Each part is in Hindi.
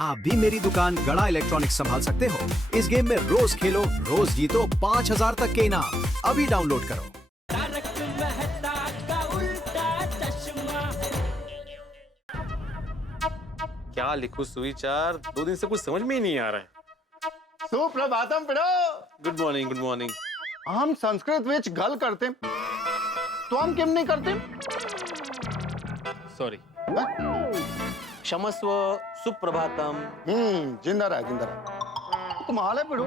आप भी मेरी दुकान गड़ा इलेक्ट्रॉनिक्स संभाल सकते हो। इस गेम में रोज खेलो, रोज जीतो 5000 तक के इनाम। अभी डाउनलोड करो। तारक मेहता का उल्टा चश्मा। क्या लिखूं सुविचार, 2 दिन से कुछ समझ में ही नहीं आ रहा है। सुप्रभातम पिड़ो। Good morning, good morning. हम संस्कृत विच गल करते तो हम क्यों नहीं करते? सॉरी। क्षमस्व, सुप्रभातम। जिंदा रहा, जिंदा रहा। कमाल है पिड़ो,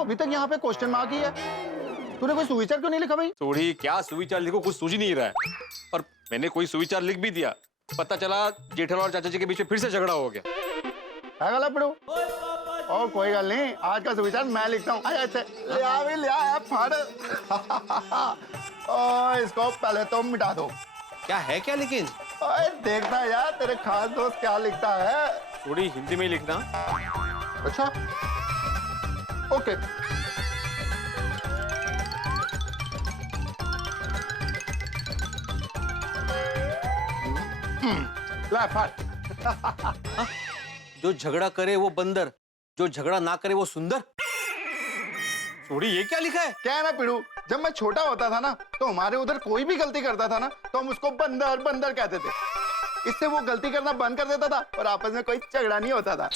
अभी तक यहाँ पे क्वेश्चन मार्क ही है। तूने कोई सुविचार क्यों नहीं लिखा भाई? थोड़ी क्या सुविचार लिखो, कुछ सूझ ही नहीं रहा है। और मैंने कोई सुविचार लिख भी दिया, पता चला जेठालाल और चाचा जी के बीच में फिर से झगड़ा हो गया। है गला पिड़ो? और कोई गल नहीं, आज का सुविचार मैं लिखता हूँ। लिया भी लिया है फड़। इसको पहले तो मिटा दो। क्या है क्या लेकिन? ओए देखना यार, तेरे खास दोस्त क्या लिखता है। थोड़ी हिंदी में लिखना। अच्छा, ओके। ला फट। जो झगड़ा करे वो बंदर, जो झगड़ा ना करे वो सुंदर। थोड़ी ये क्या लिखा है? क्या है ना पिड़ू, जब मैं छोटा होता था ना तो हमारे उधर कोई भी गलती करता था ना तो हम उसको बंदर बंदर कहते थे। इससे वो गलती करना बंद कर देता था और आपस में कोई झगड़ा नहीं होता था।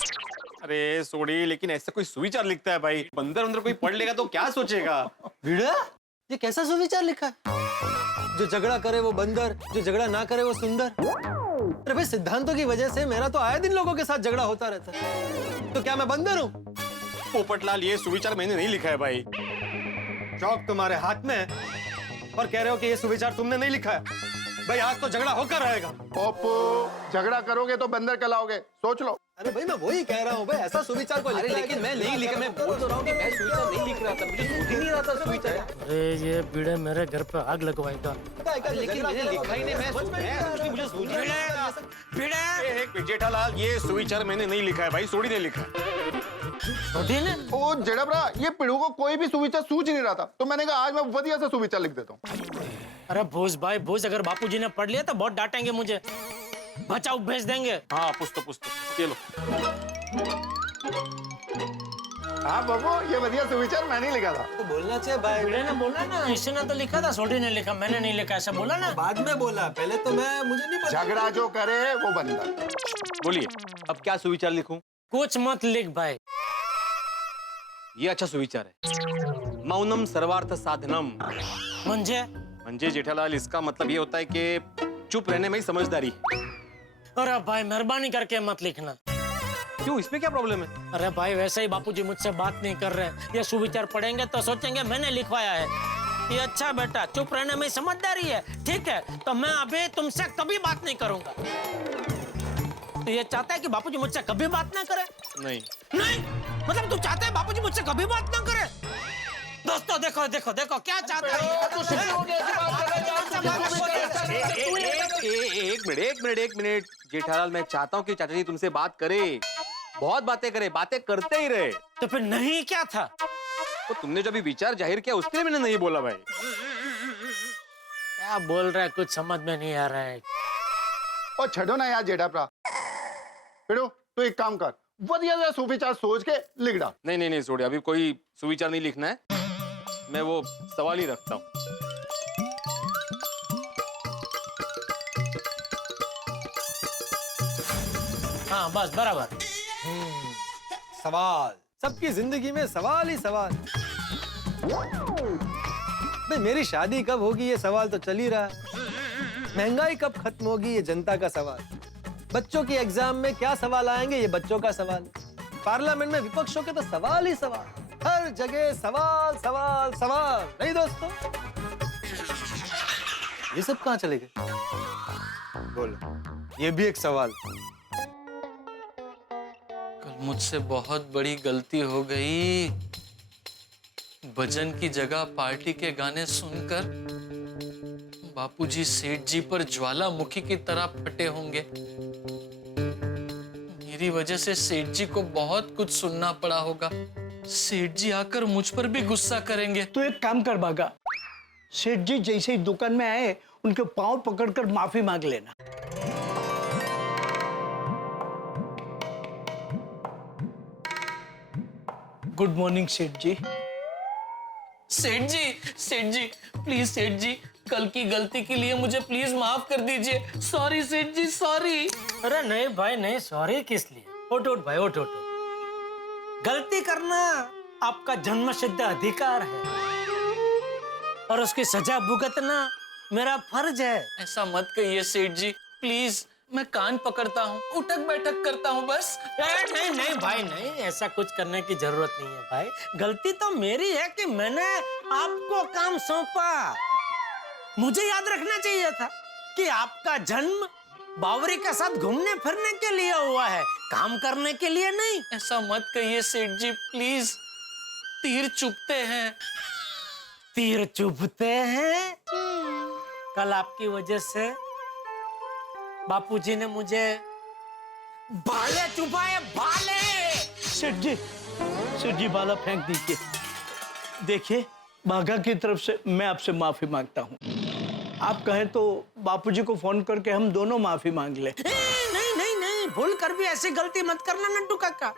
अरे सोडी, लेकिन ऐसा कोई सुविचार लिखता है भाई, बंदर अंदर कोई पढ़ लेगा तो क्या सोचेगा? भिड़ा, ये कैसा सुविचार लिखा है? जो झगड़ा करे वो बंदर, जो झगड़ा ना करे वो सुंदर। अरे भाई, सिद्धांतों की वजह से मेरा तो आए दिन लोगों के साथ झगड़ा होता रहता है। तो क्या मैं बंदर हूँ? पोपटलाल, ये सुविचार मैंने नहीं लिखा है भाई। चौक तुम्हारे हाथ में है और कह रहे हो कि ये सुविचार तुमने नहीं लिखा है। भाई, आज तो झगड़ा होकर रहेगा। ओप्पो, झगड़ा करोगे तो बंदर कहलाओगे, सोच लो। अरे भाई, मैं वही कह रहा हूँ भाई, ऐसा सुविचार को अरे लेकिन मैं नहीं लिखा, मैं बोल तो रहा हूँ कि मैं सुविचार नहीं लिख रहा था, मुझे सूझ ही नहीं रहा था सुविचार। अरे ये बीड़े मेरे घर पे आग लगवाएगा। लेकिन मैंने लिखा ही नहीं, मैं मुझे सूझ ही नहीं रहा। भिड़े, जेठालाल, ये सुविचार मैंने नहीं लिखा है भाई, सोडी ने लिखा है। ओ जेड़ा भरा, ये पिड़ू को कोई भी सुविचार सूझ नहीं रहा था तो मैंने कहा आज मैं बढ़िया सा सुविचार लिख देता हूँ। अरे भूस भाई भूस, अगर बापूजी ने पढ़ लिया तो बहुत डांटेंगे मुझे, बचाओ भेज देंगे। हाँ, पुछ तो ये लो। हाँ बाबू, ये बढ़िया सुविचार मैंने लिखा था। तो बोलना चाहिए भाई। बीड़े ने बोला ना, इसने तो लिखा था, सोडी ने लिखा, मैंने नहीं लिखा, ऐसा बोला ना। बाद में बोला, पहले तो मुझे नहीं पता। झगड़ा जो करे वो बंदर। बोलिए, अब क्या सुविचार लिखूं? कुछ मत लिख भाई। ये अच्छा सुविचार है। मौनम सर्वार्थ साधनम। म्हणजे जेठालाल, इसका मतलब ये होता है कि चुप रहने में ही समझदारी है। अरे भाई, मेहरबानी करके मत लिखना। क्यों, इसमें क्या प्रॉब्लम है? अरे भाई, वैसे ही बापूजी मुझसे बात नहीं कर रहे, ये सुविचार पढ़ेंगे तो सोचेंगे मैंने लिखवाया है। ये अच्छा बेटा, चुप रहने में समझदारी है, ठीक है? तो मैं अभी तुमसे कभी बात नहीं करूंगा। तो ये चाहता है कि बापूजी मुझसे कभी बात ना करे? नहीं। मतलब तू चाहता है बापूजी मुझसे कभी बात ना करे? दोस्तों देखो देखो देखो क्या चाहता है। एक मिनट जेठालाल, मैं चाहता हूँ कि चाचा जी तुमसे बात करे, बहुत बातें करे, बातें करते ही रहे। तो फिर नहीं क्या था? तो तुमने जो अभी विचार जाहिर किया उसके लिए मैंने नहीं बोला भाई। क्या बोल रहा है, कुछ समझ में नहीं आ रहा है। और छड़ो ना यार जेठा भरा, पिड़ू तू एक काम कर, बढ़िया सा सुविचार सोच के लिख डाल। नहीं सोडी, अभी कोई सुविचार नहीं लिखना है, मैं वो सवाल ही रखता हूँ। हाँ बस बराबर। सवाल, सबकी जिंदगी में सवाल ही सवाल। भाई, मेरी शादी कब होगी ये सवाल तो चल ही रहा है। महंगाई कब खत्म होगी ये जनता का सवाल। बच्चों की एग्जाम में क्या सवाल आएंगे ये बच्चों का सवाल। पार्लियामेंट में विपक्षों के तो सवाल ही सवाल, हर जगह सवाल सवाल सवाल। नहीं दोस्तों, ये सब कहाँ चले गए? बोलो, ये भी एक सवाल। कल मुझसे बहुत बड़ी गलती हो गई। भजन की जगह पार्टी के गाने सुनकर बापूजी सेठ जी पर ज्वालामुखी की तरह फटे होंगे। मेरी वजह से सेठ जी को बहुत कुछ सुनना पड़ा होगा। सेठ जी आकर मुझ पर भी गुस्सा करेंगे। तो एक काम कर बागा, सेठ जी जैसे ही दुकान में आए उनके पांव पकड़कर माफी मांग लेना। गुड मॉर्निंग सेठ जी। सेठ जी प्लीज सेठ जी, कल की गलती के लिए मुझे प्लीज माफ कर दीजिए। सॉरी सेठ जी, सॉरी। अरे नहीं भाई नहीं, सॉरी किस लिए? उठ उठ भाई उठ उठ। गलती करना आपका जन्मसिद्ध अधिकार है और उसकी सजा भुगतना मेरा फर्ज है। ऐसा मत कहिए सेठ जी, प्लीज। मैं कान पकड़ता हूँ, उठक बैठक करता हूँ बस। नहीं नहीं भाई नहीं, ऐसा कुछ करने की जरूरत नहीं है भाई। गलती तो मेरी है कि मैंने आपको काम सौंपा। मुझे याद रखना चाहिए था कि आपका जन्म बावरी के साथ घूमने फिरने के लिए हुआ है, काम करने के लिए नहीं। ऐसा मत कहिए सेठ जी, प्लीज। तीर चुभते हैं। तीर चुभते हैं? कल आपकी वजह से बापूजी ने मुझे भाले चुभाए, भाले। सेठ जी बाला फेंक दीजिए। देखिए, बाघा की तरफ से मैं आपसे माफी मांगता हूँ। आप कहें तो बापूजी को फोन करके हम दोनों माफी मांग ले। नहीं नहीं नहीं, भूल कर भी ऐसी गलती मत करना नंटू काका।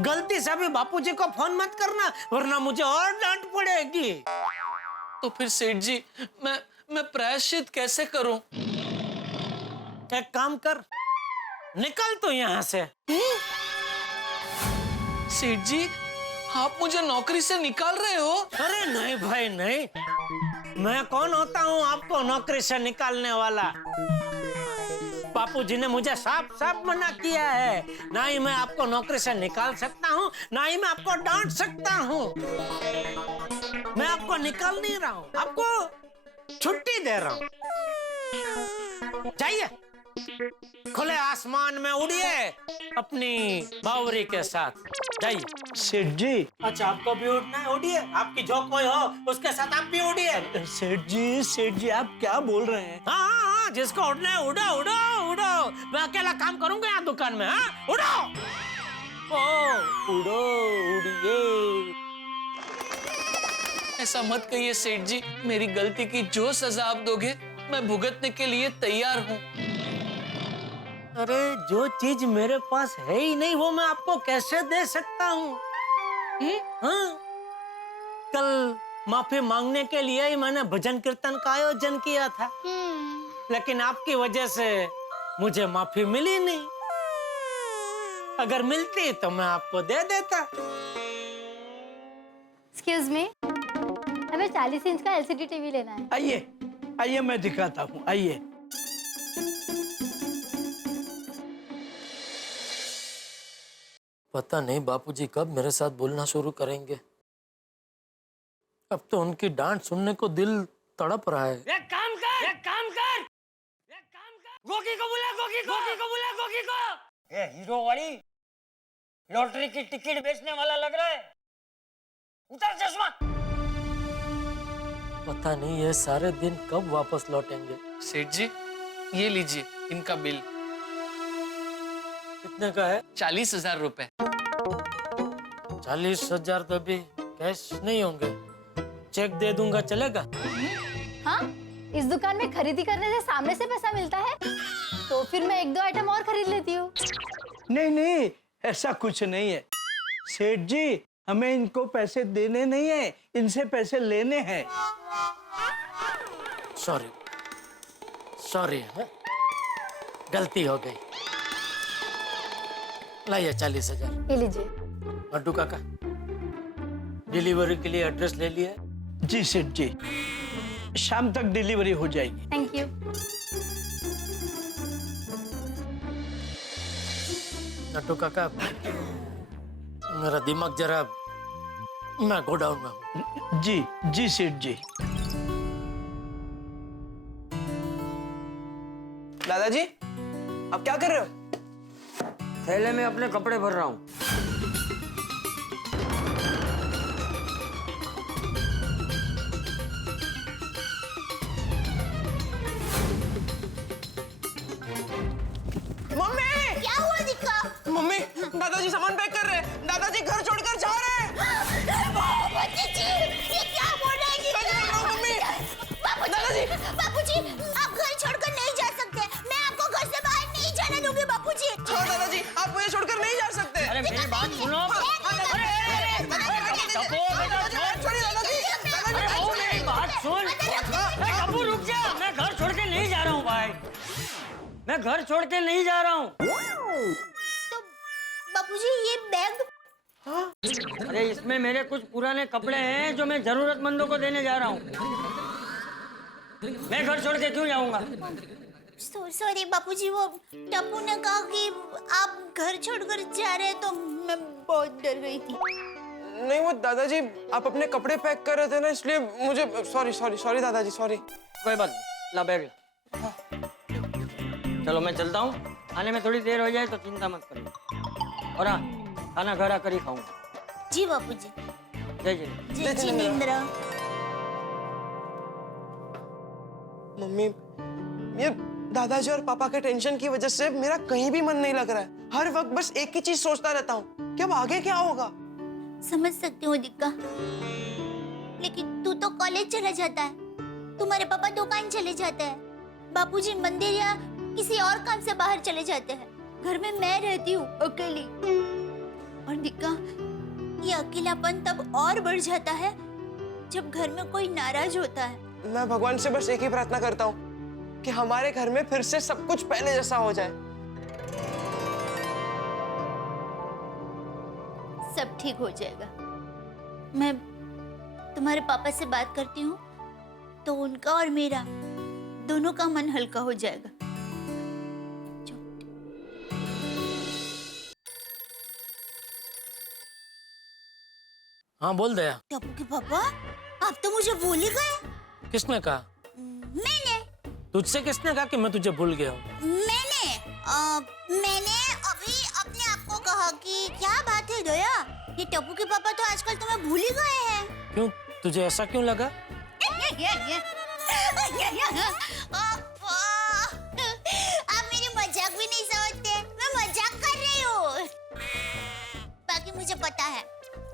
गलती से भी बापूजी को फोन मत करना, वरना मुझे और डांट पड़ेगी। तो फिर सेठ जी मैं प्रायश्चित कैसे करूं? एक काम कर, निकल तो यहाँ से। सेठ जी, आप मुझे नौकरी से निकाल रहे हो? अरे नहीं भाई नहीं, मैं कौन होता हूँ आपको नौकरी से निकालने वाला? बापूजी ने मुझे साफ साफ मना किया है, ना ही मैं आपको नौकरी से निकाल सकता हूँ, ना ही मैं आपको डांट सकता हूँ। मैं आपको निकाल नहीं रहा हूँ, आपको छुट्टी दे रहा हूँ। जाइए, खुले आसमान में उड़िए अपनी बावरी के साथ, जाइए। सेठ जी। अच्छा, आपको भी उड़ना है? उड़िए, आपकी जो कोई हो उसके साथ आप भी उड़िए। सेठ जी आप क्या बोल रहे हैं? हाँ हाँ हाँ, जिसको उड़ना है उड़ो उड़ो उड़ो। मैं अकेला काम करूंगा यहाँ दुकान में। हाँ उड़ो, ओ उड़ो, उड़िए। ऐसा मत कहिए सेठ जी, मेरी गलती की जो सजा आप दोगे मैं भुगतने के लिए तैयार हूँ। अरे जो चीज मेरे पास है ही नहीं वो मैं आपको कैसे दे सकता हूँ? हाँ, कल माफी मांगने के लिए ही मैंने भजन कीर्तन का आयोजन किया था, लेकिन आपकी वजह से मुझे माफी मिली नहीं। अगर मिलती तो मैं आपको दे देता। एक्सक्यूज मी, हमें 40 इंच का एलसीडी टीवी लेना है। आइए आइए, मैं दिखाता हूँ, आइए। पता नहीं बापूजी कब मेरे साथ बोलना शुरू करेंगे। अब तो उनकी डांट सुनने को दिल तड़प रहा है। एक काम कर गोगी को बुला, गोगी को। ये हीरो वाली लॉटरी की टिकट बेचने वाला लग रहा है। उतार चश्मा। पता नहीं ये सारे दिन कब वापस लौटेंगे। सेठ जी, ये लीजिए इनका बिल। कितने का है? 40,000 रुपए। 40,000 तो अभी कैश नहीं होंगे, चेक दे दूंगा, चलेगा? हाँ, इस दुकान में खरीदी करने से सामने से पैसा मिलता है, तो फिर मैं 1-2 आइटम और खरीद लेती हूँ। नहीं, ऐसा कुछ नहीं है सेठ जी। हमें इनको पैसे देने नहीं है, इनसे पैसे लेने हैं। सॉरी, गलती हो गई। लाइए 40,000। ये लीजिए। मड्डू काका, डिलीवरी के लिए एड्रेस ले लिया? जी सेठ जी, शाम तक डिलीवरी हो जाएगी। Thank you. नट्टू काका, मेरा दिमाग जरा, मैं गोडाउन में हूँ। जी सेठ जी। दादाजी, आप क्या कर रहे हो? थैले में अपने कपड़े भर रहा हूँ। मम्मी! क्या हुआ दिक्कत? मम्मी, दादाजी सामान पैक कर रहे हैं। दादाजी घर छोड़कर जा रहे हैं। ये क्या बोल रहे हैं? मम्मी! दादाजी, बापूजी, आप घर छोड़कर नहीं जा सकते। मैं आपको घर से बाहर नहीं जाने दूंगी बापूजी। छोड़ दादाजी, आप मुझे छोड़कर नहीं जा सकते। अरे मेरी बात सुनो। अरे रुक जा, मैं घर छोड़ के नहीं जा रहा हूँ भाई, मैं घर छोड़ के नहीं जा रहा हूँ। तो बापूजी ये बैग? अरे इसमें मेरे कुछ पुराने कपड़े हैं जो मैं जरूरतमंदों को देने जा रहा हूँ। मैं घर छोड़ के क्यों जाऊंगा? सॉरी बापूजी, वो टप्पू ने कहा कि आप घर छोड़कर जा रहे हैं तो मैं बहुत डर गई थी। नहीं वो दादाजी आप अपने कपड़े पैक कर रहे थे ना, इसलिए मुझे सॉरी दादाजी, सॉरी। कोई बात नहीं, ला बैग ला। चलो मैं चलता हूँ, आने में थोड़ी देर हो जाए तो चिंता मत करो। और हाँ, खाना घर आकर ही खाऊंगा। जी बापूजी। जय जय। जय जिनेंद्र। मम्मी, ये दादाजी और पापा के टेंशन की वजह से मेरा कहीं भी मन नहीं लग रहा है। हर वक्त बस एक ही चीज सोचता रहता हूँ कि अब आगे क्या होगा। समझ सकती हूँ दिक्का, लेकिन तू तो कॉलेज चला जाता है, तुम्हारे पापा दुकान चले जाते हैं, बापूजी मंदिर या किसी और काम से बाहर चले जाते हैं, घर में मैं रहती हूँ अकेली। और दिक्का, ये अकेलापन तब और बढ़ जाता है जब घर में कोई नाराज होता है। मैं भगवान से बस एक ही प्रार्थना करता हूँ कि हमारे घर में फिर से सब कुछ पहले जैसा हो जाए। सब ठीक हो जाएगा। मैं तुम्हारे पापा से बात करती हूँ तो उनका और मेरा दोनों का मन हल्का हो जाएगा। हाँ बोल दया। टप्पू के पापा, आप तो मुझे भूल ही गए। किसने कहा? मैंने। तुझसे किसने कहा कि मैं तुझे भूल गया हूँ? मैंने अभी अपने आप को कहा कि क्या बात है दया, ये टप्पू के पापा तो आजकल तुम्हें भूल ही गए हैं। क्यों, तुझे ऐसा क्यों लगा? आप मेरी मजाक भी नहीं समझते, मैं मजाक कर रही हूँ। बाकी मुझे पता है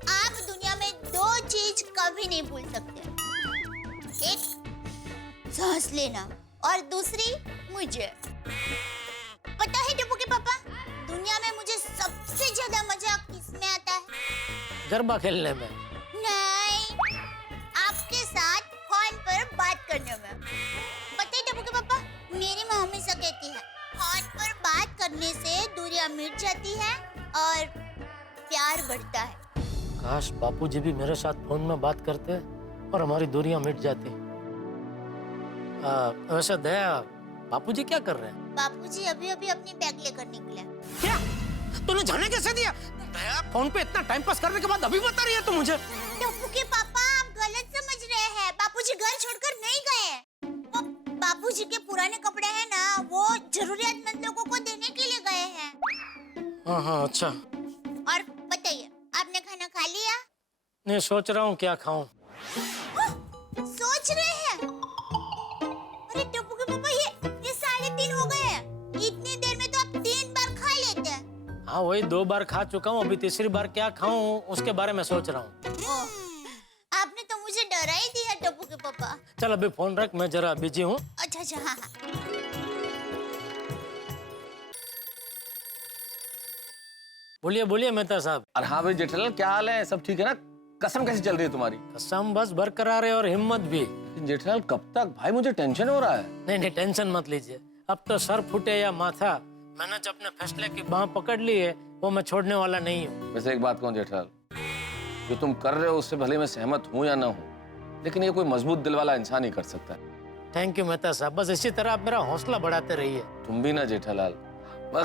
आप दुनिया में दो चीज कभी नहीं भूल सकते, एक सांस लेना और दूसरी मुझे। पता है टप्पू के पापा, दुनिया में मुझे सबसे ज्यादा मजा किसमें आता है? गरबा खेलने में? नहीं, आपके साथ फोन पर बात करने में। पता है टप्पू के पापा, मेरी माँ हमेशा कहती है फोन पर बात करने से दूरियां मिट जाती है और प्यार बढ़ता है। काश बापूजी भी मेरे साथ फोन में बात करते और हमारी दूरियां मिट जाती। वैसे दया, बापूजी क्या कर रहे हैं? बापूजी अभी अभी अपनी बैग लेकर निकले। क्या? तूने जाने कैसे दिया? दया, फोन पे इतना टाइम पास करने के बाद अभी बता रही है तू मुझे? टप्पू के पापा, आप गलत समझ रहे हैं, बापूजी घर छोड़कर नहीं गए। वो बापूजी के पुराने कपड़े हैं ना, वो जरूरतमंद लोगों को देने के लिए गए हैं। हाँ हाँ, अच्छा। और बताइए, आपने खाना खा लिया? नहीं, सोच रहा हूँ क्या खाऊं। सोच रहे हैं? अरे टप्पू के पापा, ये 3:30 हो गए हैं। इतनी देर में तो आप 3 बार खा लेते हैं। हाँ, वही 2 बार खा चुका हूँ, अभी तीसरी बार क्या खाऊं उसके बारे में सोच रहा हूँ। आपने तो मुझे डरा ही दिया टप्पू के पापा। चल अभी फोन रख, मैं जरा बिजी हूँ। अच्छा अच्छा, हाँ हाँ। बोलिए बोलिए मेहता साहब। अरे हाँ भाई जेठालाल, क्या हाल है? सब ठीक है ना? कसम कैसी चल रही है तुम्हारी? कसम बस बरकरार है और हिम्मत भी। जेठालाल कब तक? भाई मुझे टेंशन हो रहा है। नहीं नहीं, टेंशन मत लीजिए। अब तो सर फूटे या माथा, मैंने जो अपने फैसले की बाह पकड़ ली है वो मैं छोड़ने वाला नहीं हूँ। वैसे एक बात कहूँ जेठालाल, जो तुम कर रहे हो उससे भले मैं सहमत हूँ या ना हूँ, लेकिन ये कोई मजबूत दिल वाला इंसान ही कर सकता है। थैंक यू मेहता साहब, बस इसी तरह आप मेरा हौसला बढ़ाते रहिए। तुम भी ना जेठालाल।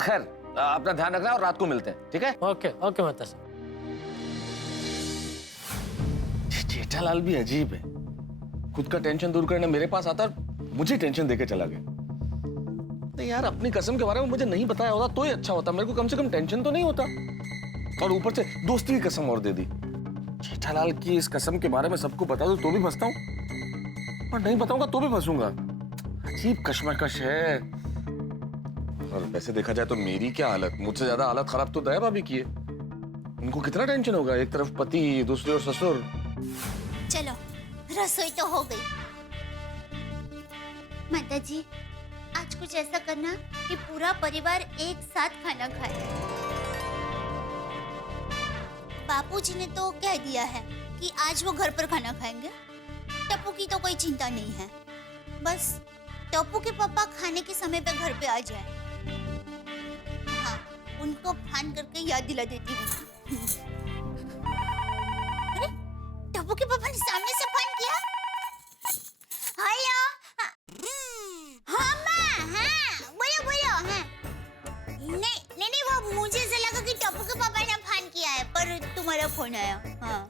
खैर अपना ध्यान रखना और रात को मिलते हैं, ठीक है? ओके ओके मेहता साहब। जेठालाल भी अजीब है, खुद का टेंशन दूर करने मेरे पास आता और मुझे टेंशन देके चला गया। नहीं यार, अपनी कसम के बारे में मुझे नहीं बताया होता तो ही अच्छा होता, मेरे को कम से कम टेंशन तो नहीं होता। और ऊपर से दोस्ती की कसम और दे दी। जेठालाल की इस कसम के बारे में सबको बता दो तो भी फंसता हूँ, और नहीं बताऊंगा तो भी फंसूंगा। अजीब कश्मकश है। और वैसे देखा जाए तो मेरी क्या हालत, मुझसे ज्यादा हालत खराब तो दया भाभी की है। उनको कितना टेंशन होगा, एक तरफ पति, दूसरी ओर ससुर। चलो रसोई तो हो गई। माता जी, आज कुछ ऐसा करना कि पूरा परिवार एक साथ खाना खाए। बापूजी ने तो कह दिया है कि आज वो घर पर खाना खाएंगे। टप्पू की तो कोई चिंता नहीं है। बस टप्पू के पापा खाने के समय पे घर पे आ जाए। हाँ, उनको फोन करके याद दिला देती हूँ। अरे टप्पू के पापा ने सामने से फोन किया। हेलो, हाँ माँ, हाँ बोलो बोलो। हाँ नहीं, वो मुझे ऐसा लगा कि टप्पू के पापा ने फोन किया है, पर तुम्हारा फोन आया। हाँ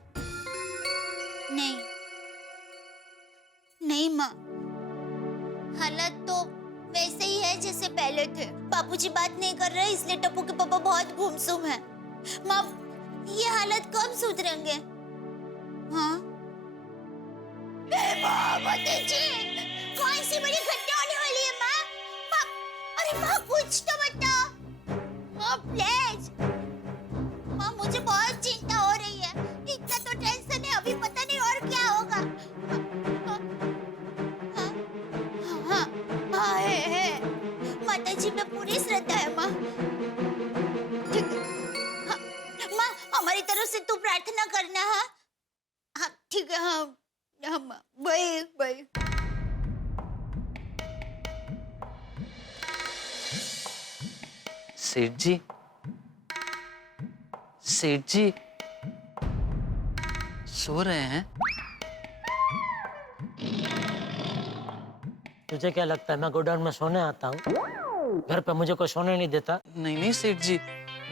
नहीं माँ, हालत तो वैसे ही है जैसे पहले थे। बापूजी बात नहीं कर रहे इसलिए टप्पू के पापा बहुत गुमसुम हैं। माँ, ये हालत कब सुधरेंगे? हाँ कौन सी बड़ी घटना होने वाली है माँ? अरे माँ कुछ तो बताओ माँ प्लीज। माँ मुझे बहुत चिंता हो रही है, इतना तो टेंशन है, अभी पता नहीं और क्या होगा। हाँ है माता जी पे पूरी श्रद्धा है माँ। ठीक है हाँ, माँ हमारी तरफ से तू प्रार्थना करना। हाँ हाँ ठीक है। हाँ हाँ माँ, बाय बाय। सेठ जी, सेठ जी सो रहे हैं? तुझे क्या लगता है मैं गोडाउन में सोने आता हूँ? घर पे मुझे कोई सोने नहीं देता। नहीं सेठ जी,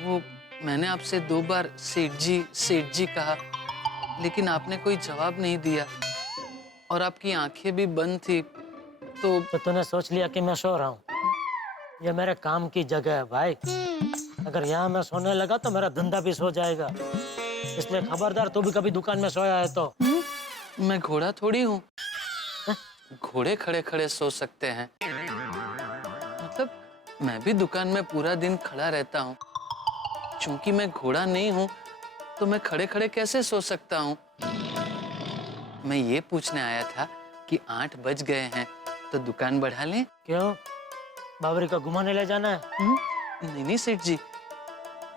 वो मैंने आपसे 2 बार सेठ जी कहा, लेकिन आपने कोई जवाब नहीं दिया और आपकी आंखें भी बंद थी। तो तूने सोच लिया कि मैं सो रहा हूँ? ये मेरे काम की जगह है भाई। अगर यहाँ मैं सोने लगा तो मेरा धंधा भी सो जाएगा, इसलिए खबरदार तू भी कभी दुकान में सोया है तो। मैं घोड़ा थोड़ी हूँ, घोड़े खड़े खड़े सो सकते हैं। मतलब मैं भी दुकान में पूरा दिन खड़ा रहता हूँ। चूंकि मैं घोड़ा नहीं हूँ तो मैं खड़े खड़े कैसे सो सकता हूँ? मैं ये पूछने आया था कि 8 बज गए हैं तो दुकान बढ़ा लें? क्यों, बाबरी को घुमाने ले जाना है? नहीं सेठ जी,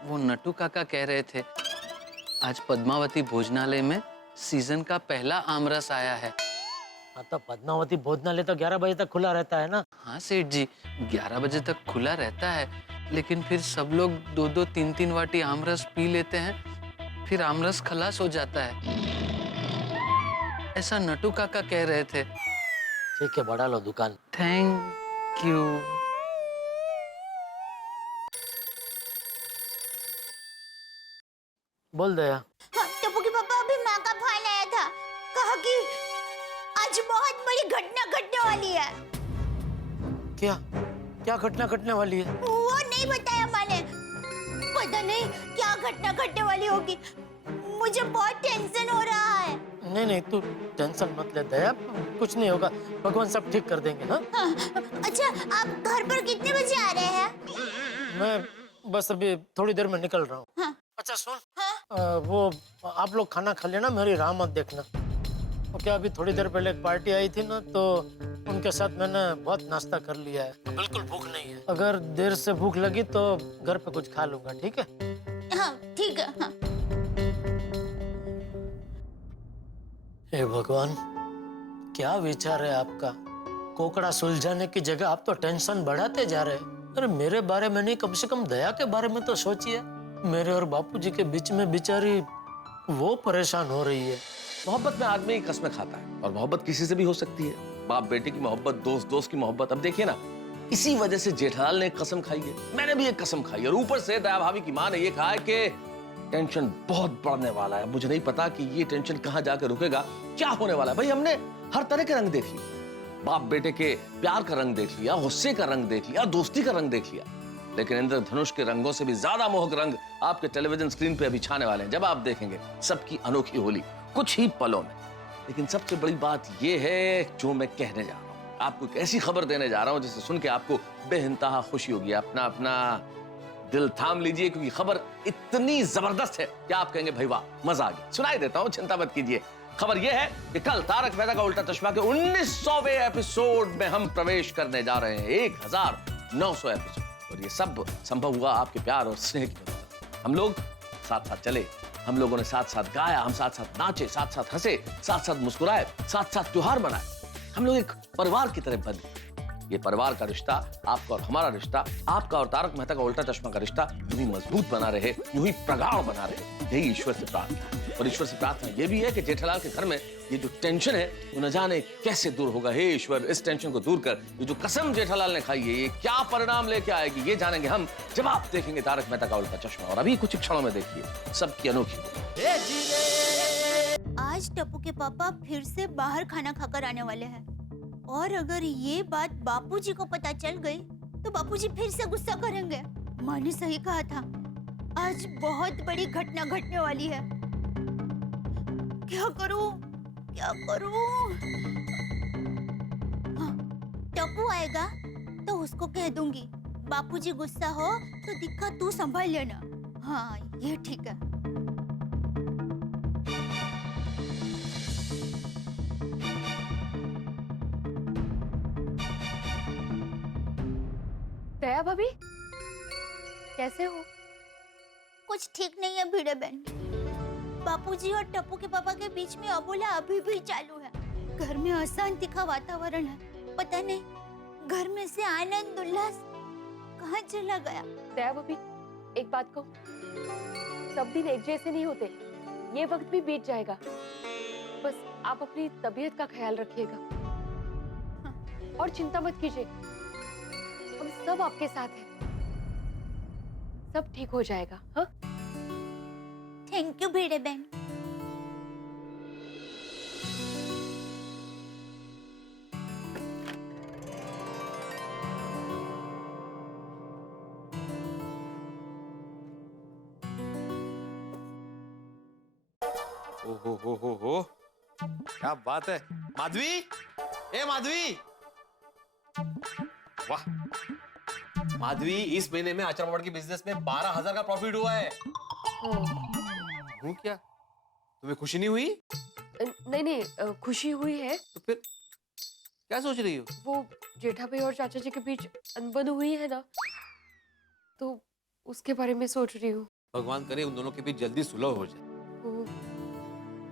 वो नटू काका कह रहे थे आज पद्मावती भोजनालय में सीजन का पहला आमरस आया है। हाँ तो पद्मावती भोजनालय तो 11 बजे तक खुला रहता है ना? हाँ सेठ जी, 11 बजे तक खुला रहता है, लेकिन फिर सब लोग 2-2, 3-3 वाटी आमरस पी लेते हैं, फिर आमरस खलास हो जाता है, ऐसा नटू काका कह रहे थे। ठीक है, बढ़ा लो दुकान। Thank you. बोल दया। हाँ, टप्पू के पापा अभी माँ का फोन आया था, कहा कि आज बहुत बड़ी घटना घटने वाली है। क्या क्या घटना घटने वाली है? वो नहीं बताया मैंने, पता नहीं क्या घटना घटने वाली होगी। मुझे बहुत टेंशन हो रहा है। नहीं तू टेंशन मत ले दया, कुछ नहीं होगा, भगवान सब ठीक कर देंगे। हाँ? हाँ, अच्छा आप घर पर कितने बजे आ रहे हैं? मैं बस अभी थोड़ी देर में निकल रहा हूँ। हाँ। अच्छा सुन, हाँ? वो आप लोग खाना खा लेना, मेरी राह मत देखना। तो क्या अभी थोड़ी देर पहले एक पार्टी आई थी ना, तो उनके साथ मैंने बहुत नाश्ता कर लिया है, तो बिल्कुल भूख नहीं है। अगर देर से भूख लगी तो घर पे कुछ खा लूंगा, ठीक है? हाँ ठीक है। हाँ। हे भगवान, क्या विचार है आपका? कोकड़ा सुलझाने की जगह आप तो टेंशन बढ़ाते जा रहे हैं। अरे मेरे बारे में नहीं, कम से कम दया के बारे में तो सोचिए। मेरे और बापूजी के बीच में बेचारी वो परेशान हो रही है। मोहब्बत में आदमी कसमें खाता है, और मोहब्बत किसी से भी हो सकती है। बाप बेटे की मोहब्बत, दोस्त दोस्त की मोहब्बत। अब देखिए ना, इसी वजह से जेठालाल ने एक कसम खाई है, मैंने भी एक कसम खाई है, और ऊपर से दया भाभी की माँ ने ये कहा है कि टेंशन बहुत बढ़ने वाला है। मुझे नहीं पता कि ये टेंशन कहाँ जाकर रुकेगा, क्या होने वाला है। भाई हमने हर तरह के रंग देख लिए, बाप बेटे के प्यार का रंग देख लिया, गुस्से का रंग देख लिया, दोस्ती का रंग देख लिया, लेकिन इंद्रधनुष के रंगों से भी ज्यादा मोहक रंग आपके टेलीविजन स्क्रीन पे अभी छाने वाले हैं, जब आप देखेंगे सबकी अनोखी होली कुछ ही पलों में। लेकिन सबसे बड़ी बात यह है जो मैं कहने जा रहा हूं, आपको एक ऐसी खबर देने जा रहा हूं जिसे सुन के आपको बेइंतहा खुशी होगी। अपना दिल थाम लीजिए, क्योंकि खबर इतनी जबरदस्त है कि आप कहेंगे भाई वाह, मजा आ गया। सुनाई देता हूं, चिंता मत कीजिए। खबर यह है कि कल तारक मेहता का उल्टा चश्मा के 1900वें एपिसोड में हम प्रवेश करने जा रहे हैं। 1900 एपिसोड, और ये सब संभव हुआ आपके प्यार और स्नेह की वजह से। हम लोग साथ साथ चले, हम लोगों ने साथ साथ गाया, हम साथ साथ नाचे, साथ साथ हंसे, साथ साथ मुस्कुराए, साथ साथ त्योहार मनाए। हम लोग एक परिवार की तरह बंधे। ये परिवार का रिश्ता, आपका और हमारा रिश्ता, आपका और तारक मेहता का उल्टा चश्मा का रिश्ता यूं ही मजबूत बना रहे, यूं ही प्रगाढ़ बना रहे, यही ईश्वर से प्रार्थना है। और ईश्वर से प्रार्थना ये भी है कि जेठालाल के घर में ये जो टेंशन है वो न जाने कैसे दूर होगा। हे ईश्वर, इस टेंशन को दूर कर। ये जो कसम जेठालाल ने खाई है, ये क्या परिणाम लेके आएगी ये जानेंगे हम जब आप देखेंगे तारक मेहता का उल्टा चश्मा। और अभी कुछ क्षणों में देखिए सबकी अनोखी। आज टप्पू के पापा फिर से बाहर खाना खाकर आने वाले हैं और अगर ये बात बापूजी को पता चल गई तो बापूजी फिर से गुस्सा करेंगे। माँ ने सही कहा था, आज बहुत बड़ी घटना घटने वाली है। क्या करूं? क्या करूं? हाँ, टप्पू आएगा तो उसको कह दूंगी बापूजी गुस्सा हो तो दिक्कत तू संभाल लेना। हाँ, ये ठीक है। दया भाभी, कैसे हो? कुछ ठीक नहीं है भिड़े बहन। बापूजी और टप्पू के पापा के बीच में अबोला अभी भी चालू है। घर में अशांति का वातावरण है। पता नहीं घर में से आनंद उल्लास कहाँ चला गया। दया भाभी, एक बात कहूं, सब दिन एक जैसे नहीं होते। ये वक्त भी बीत जाएगा। बस आप अपनी तबीयत का ख्याल रखिएगा और चिंता मत कीजिए, हम सब आपके साथ हैं। सब ठीक हो जाएगा। हाँ, थैंक यू भिड़े बहन। हो क्या बात है माधवी। ए माधवी, वाह माधवी, इस महीने में आचार की बिजनेस में 12,000 का प्रॉफिट हुआ है। हूँ क्या, तुम्हें खुशी नहीं हुई? नहीं, खुशी हुई है। तो फिर क्या सोच रही हो? वो जेठा भाई और चाचा जी के बीच अनबन हुई है ना, तो उसके बारे में सोच रही हूँ। भगवान करे उन दोनों के बीच जल्दी सुलह हो जाए।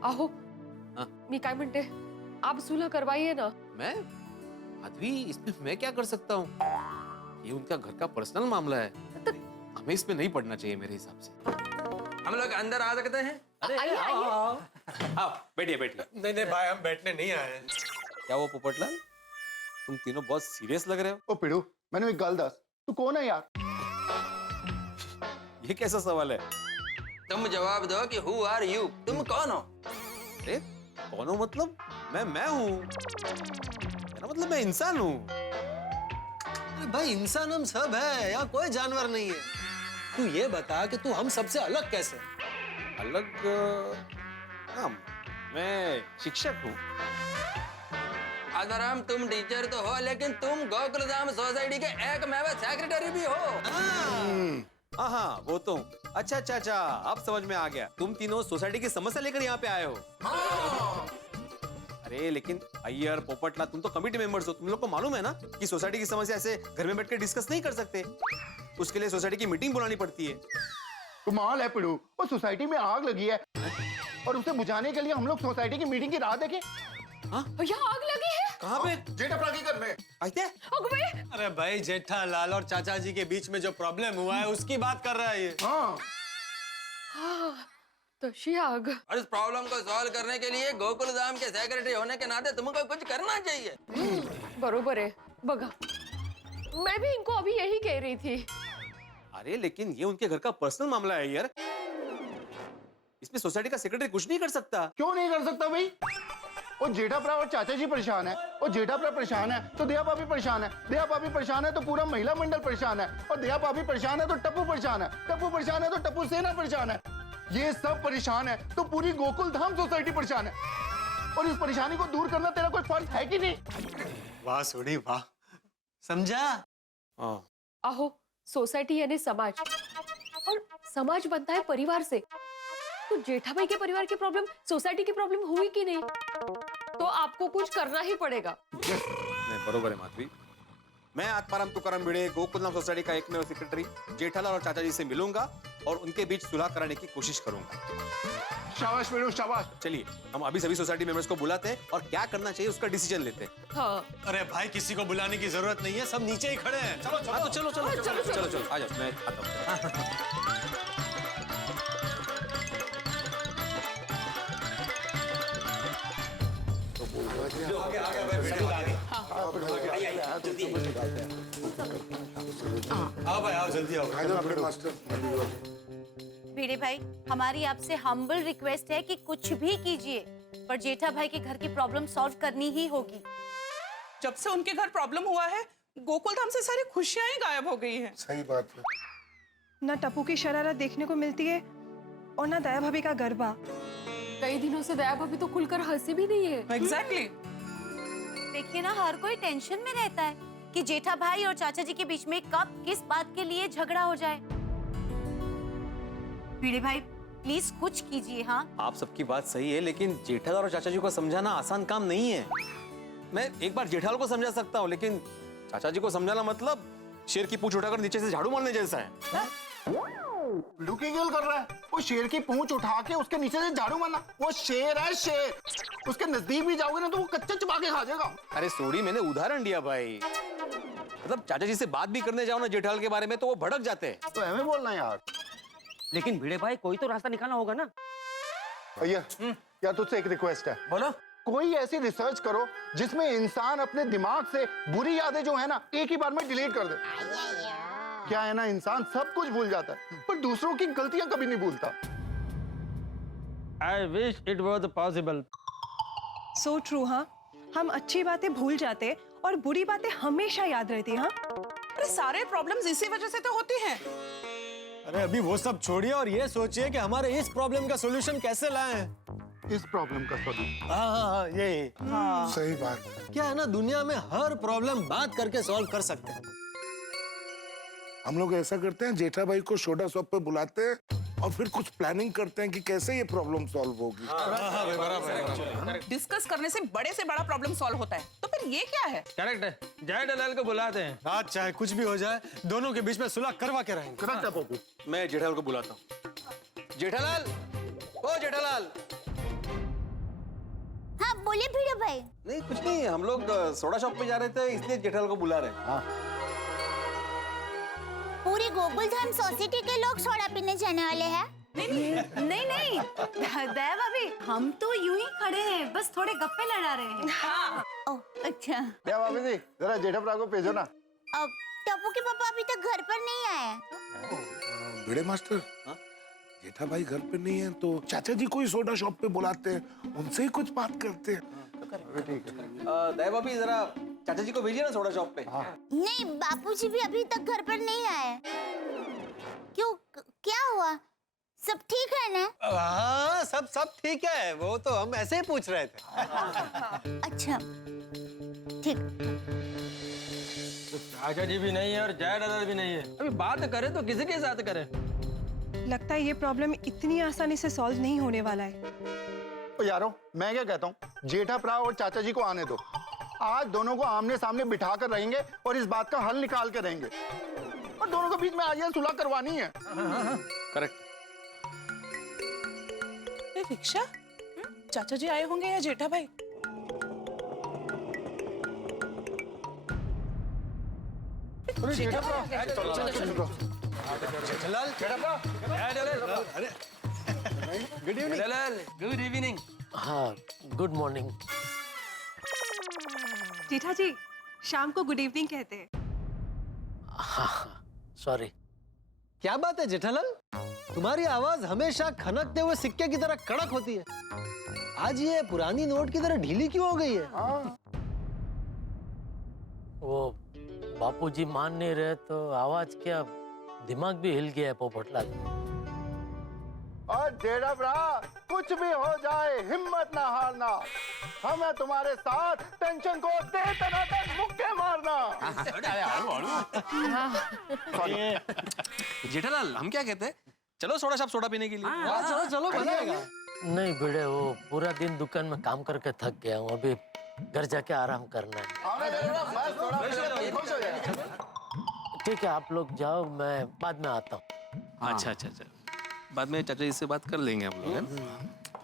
आहो, हाँ? मी काय म्हणते, आप सुलह करवाइए ना। मैं? माधवी, इसमें मैं क्या कर सकता हूँ? ये उनका घर का पर्सनल मामला है। हमें इसमें नहीं पड़ना चाहिए मेरे हिसाब से। हम लोग अंदर आ सकते हैं? अरे आइए, आइए। आओ, बैठिए बैठिए। नहीं भाई, हम बैठने नहीं आए हैं। क्या वो पोपटलाल, तुम तीनों बहुत सीरियस लग रहे हो। ओ पिड़ू, मैंने एक गल दस, तू कौन है यार? ये कैसा सवाल है? तुम जवाब दो कि हु आर यू, तुम कौन हो? अरे कौन हो मतलब? मैं हूँ। मेरा मतलब मैं इंसान हूँ। अरे भाई, इंसान हम सब है, यहाँ कोई जानवर नहीं है। तू ये बता कि तू हम सबसे अलग कैसे? अलग? हाँ, मैं शिक्षक हूँ। आदाराम, तुम टीचर तो हो लेकिन तुम गोकुलधाम सोसाइटी के एकमेव सेक्रेटरी भी हो। हाँ, वो तो। अच्छा, अब समझ में आ गया। तुम तीनों सोसाइटी की समस्या लेकर यहाँ पे आए हो। अरे लेकिन अय्यर, पोपटलाल, तुम तो कमिटी मेंबर्स हो। तुम लोग को मालूम है ना कि सोसाइटी की समस्या ऐसे घर में बैठकर डिस्कस नहीं कर सकते। उसके लिए सोसाइटी की मीटिंग बुलानी पड़ती है। कमाल है पिड़ू, वो सोसाइटी में आग लगी है और उसे बुझाने के लिए हम लोग सोसाइटी की मीटिंग की राह देखें। यहाँ आग लगी है। कहाँ पे? जेठाप्रा के घर में। अरे भाई, जेठालाल और चाचा जी के बीच में जो प्रॉब्लम हुआ है उसकी बात कर रहा है ये। हाँ, तशी आग। और इस प्रॉब्लम को सॉल्व करने के लिए गोकुलधाम के सेक्रेटरी होने के नाते तुमको कुछ करना चाहिए। बरोबर है। बगा, मैं भी इनको अभी यही कह रही थी। अरे लेकिन ये उनके घर का पर्सनल मामला है यार। इसमें सोसाइटी का सेक्रेटरी कुछ नहीं कर सकता। क्यों नहीं कर सकता भाई? वो जेठाप्रा और चाचा जी परेशान है, और जेठाप्रा परेशान है तो दया भाभी परेशान है, दया भाभी परेशान है तो पूरा महिला मंडल परेशान है, और दया भाभी परेशान है तो टप्पू परेशान है, टप्पू परेशान है तो टप्पू सेना परेशान है। ये सब परेशान है तो पूरी गोकुलधाम सोसाइटी परेशान है। और इस परेशानी को दूर करना तेरा कोई फर्ज है कि नहीं? वाह सोनी वाह, समझा? आहो, सोसाइटी यानी समाज, और समाज बनता है परिवार से। तो जेठाभाई के परिवार की प्रॉब्लम सोसाइटी की प्रॉब्लम हुई कि नहीं, तो आपको कुछ करना ही पड़ेगा। नहीं, बरोबर है माधवी। मैं आत्माराम तुकाराम भिड़े, गोकुलधाम सोसाइटी का एकमेव सेक्रेटरी जेठालाल और चाचा जी से मिलूंगा और उनके बीच सुलह कराने की कोशिश करूंगा। शाबाश बेटू शाबाश। चलिए हम अभी सभी सोसाइटी मेंबर्स को बुलाते हैं और क्या करना चाहिए उसका डिसीजन लेते हैं। अरे भाई किसी को बुलाने की जरूरत नहीं है, सब नीचे ही खड़े हैं। चलो हाँ तो चलो चलो चलो चलो चलो चलो आ जाओ, मैं आता हूँ। आओ भाई आओ, जल्दी आओ। भिड़े भाई, हमारी आपसे हम्बल रिक्वेस्ट है कि कुछ भी कीजिए पर जेठा भाई के घर की प्रॉब्लम सॉल्व करनी ही होगी। जब से उनके घर प्रॉब्लम हुआ है गोकुल धाम से सारी खुशियां ही गायब हो गई हैं। सही बात है। ना टप्पू की शरारत देखने को मिलती है और ना दया भाभी का गरबा। कई दिनों से दया भाभी तो खुलकर हंसी भी नहीं है। एग्जैक्टली। देखिए ना, हर कोई टेंशन में रहता है कि जेठा भाई और चाचा जी के बीच में कब किस बात के लिए झगड़ा हो जाए। भिड़े भाई प्लीज कुछ कीजिए। हाँ, आप सबकी बात सही है, लेकिन जेठालाल और चाचा जी को समझाना आसान काम नहीं है। मैं एक बार जेठालाल को समझा सकता हूँ, लेकिन चाचा जी को समझाना मतलब शेर की पूंछ उठाकर नीचे से झाड़ू मारने जैसा है। लुकी गिल कर रहा है। वो शेर की पूंछ उठा के उसके नीचे से झाड़ू मारना, वो शेर है शेर। उसके नजदीक भी जाओगे ना तो वो कच्चा चबा के खा जाएगा। अरे सोडी, मैंने उदाहरण दिया भाई। मतलब चाचा जी से बात भी करने जाओ ना जेठालाल के बारे में तो वो भड़क जाते हैं। तो हमें बोलना यार। लेकिन भिड़े भाई कोई तो रास्ता निकालना होगा ना। भैया यार तुझसे एक रिक्वेस्ट है। बोलो। कोई ऐसी रिसर्च करो जिसमें इंसान अपने दिमाग से बुरी यादें जो है ना एक ही बार में डिलीट कर दे। क्या है ना, इंसान सब कुछ भूल जाता है पर दूसरों की गलतियां कभी नहीं भूलता। I wish it was possible. So true. हाँ, हम अच्छी बातें भूल जाते और बुरी बातें हमेशा याद रहती। हाँ, अरे सारे प्रॉब्लम्स इसी वजह से तो होती हैं। अरे अभी वो सब छोड़िए और ये सोचिए कि हमारे इस प्रॉब्लम का सॉल्यूशन कैसे लाएं। इस प्रॉब्लम का सॉल्यूशन। हाँ, ये सही बात। क्या है ना, दुनिया में हर प्रॉब्लम बात करके सॉल्व कर सकते हैं। हम लोग ऐसा करते हैं, जेठा भाई को सोडा शॉप पे बुलाते हैं और फिर कुछ प्लानिंग करते हैं कि कैसे ये प्रॉब्लम सॉल्व होगी। डिस्कस करने से बड़े से बड़ा प्रॉब्लम सॉल्व होता है, तो फिर ये क्या है? करेक्ट है, जय दलाल को बुलाते हैं। आज चाहे कुछ भी हो जाए, दोनों के बीच में सुलह करवा के रहेंगे। करेक्ट है पप्पू। मैं जेठालाल को बुलाता हूँ। जेठालाल, ओ जेठालाल। हाँ बोले भिड़े भाई। नहीं कुछ नहीं, हम लोग सोडा शॉप पे जा रहे थे इसलिए जेठालाल को बुला रहे हैं। हाँ। पूरे गोकुल धाम सोसाइटी के लोग सोडा पीने जाने वाले हैं? नहीं, दया भाभी हम तो यूं ही खड़े हैं, बस थोड़े गप्पे लड़ा रहे हैं। हाँ। ओह अच्छा। क्या बाबू जी, जरा जेठा भरा को भेजो ना। अब टप्पू के पापा अभी तक घर पर नहीं आए। भिड़े मास्टर, जेठा भाई घर पे नहीं है तो चाचा जी को ही सोडा शॉप पे बुलाते हैं, उनसे ही कुछ बात करते हैं। ठीक है। दया भाभी जरा चाचा जी को भेजिए ना सोडा शॉप पे। नहीं, बापूजी भी अभी तक घर पर नहीं आए। क्यों, क्या हुआ? सब ठीक है ना? हाँ, सब ठीक है। वो तो हम ऐसे ही पूछ रहे थे। अच्छा ठीक। चाचा जी भी नहीं है और जय दलाल भी नहीं है। अभी बात करें तो किसी के साथ करें? लगता है ये प्रॉब्लम इतनी आसानी से सॉल्व नहीं होने वाला है। तो यारो मैं क्या कहता हूँ, जेठा भरा और चाचा जी को आने दो। आज दोनों को आमने सामने बिठा कर रहेंगे और इस बात का हल निकाल के रहेंगे। और दोनों के बीच में आज ये सुलह करवानी है। करेक्ट। रिक्शा, चाचा जी आए होंगे या जेठा भाई? Good evening. हाँ, गुड मॉर्निंग। जेठा जी शाम को गुड इवनिंग कहते हैं। हाँ, सॉरी। क्या बात है जेठालाल, तुम्हारी आवाज हमेशा खनकते हुए सिक्के की तरह कड़क होती है। आज ये पुरानी नोट की तरह ढीली क्यों हो गई है? वो बापूजी मान नहीं रहे तो आवाज क्या, दिमाग भी हिल गया है पोपटलाल। और जेठा भरा, कुछ भी हो जाए हिम्मत ना हारना। हम है तुम्हारे साथ, टेंशन को दे तनातन मुक्के मारना। जेठालाल हम क्या कहते हैं, चलो सोडा शॉप सोडा पीने के लिए। चलो चलो, मजा आएगा। नहीं भिड़े, वो पूरा दिन दुकान में काम करके थक गया हूँ, अभी घर जाके आराम करना है। ठीक है, आप लोग जाओ, मैं बाद में आता हूँ। अच्छा अच्छा अच्छा, बाद में चाचा जी से बात कर लेंगे हम लोग, है ना?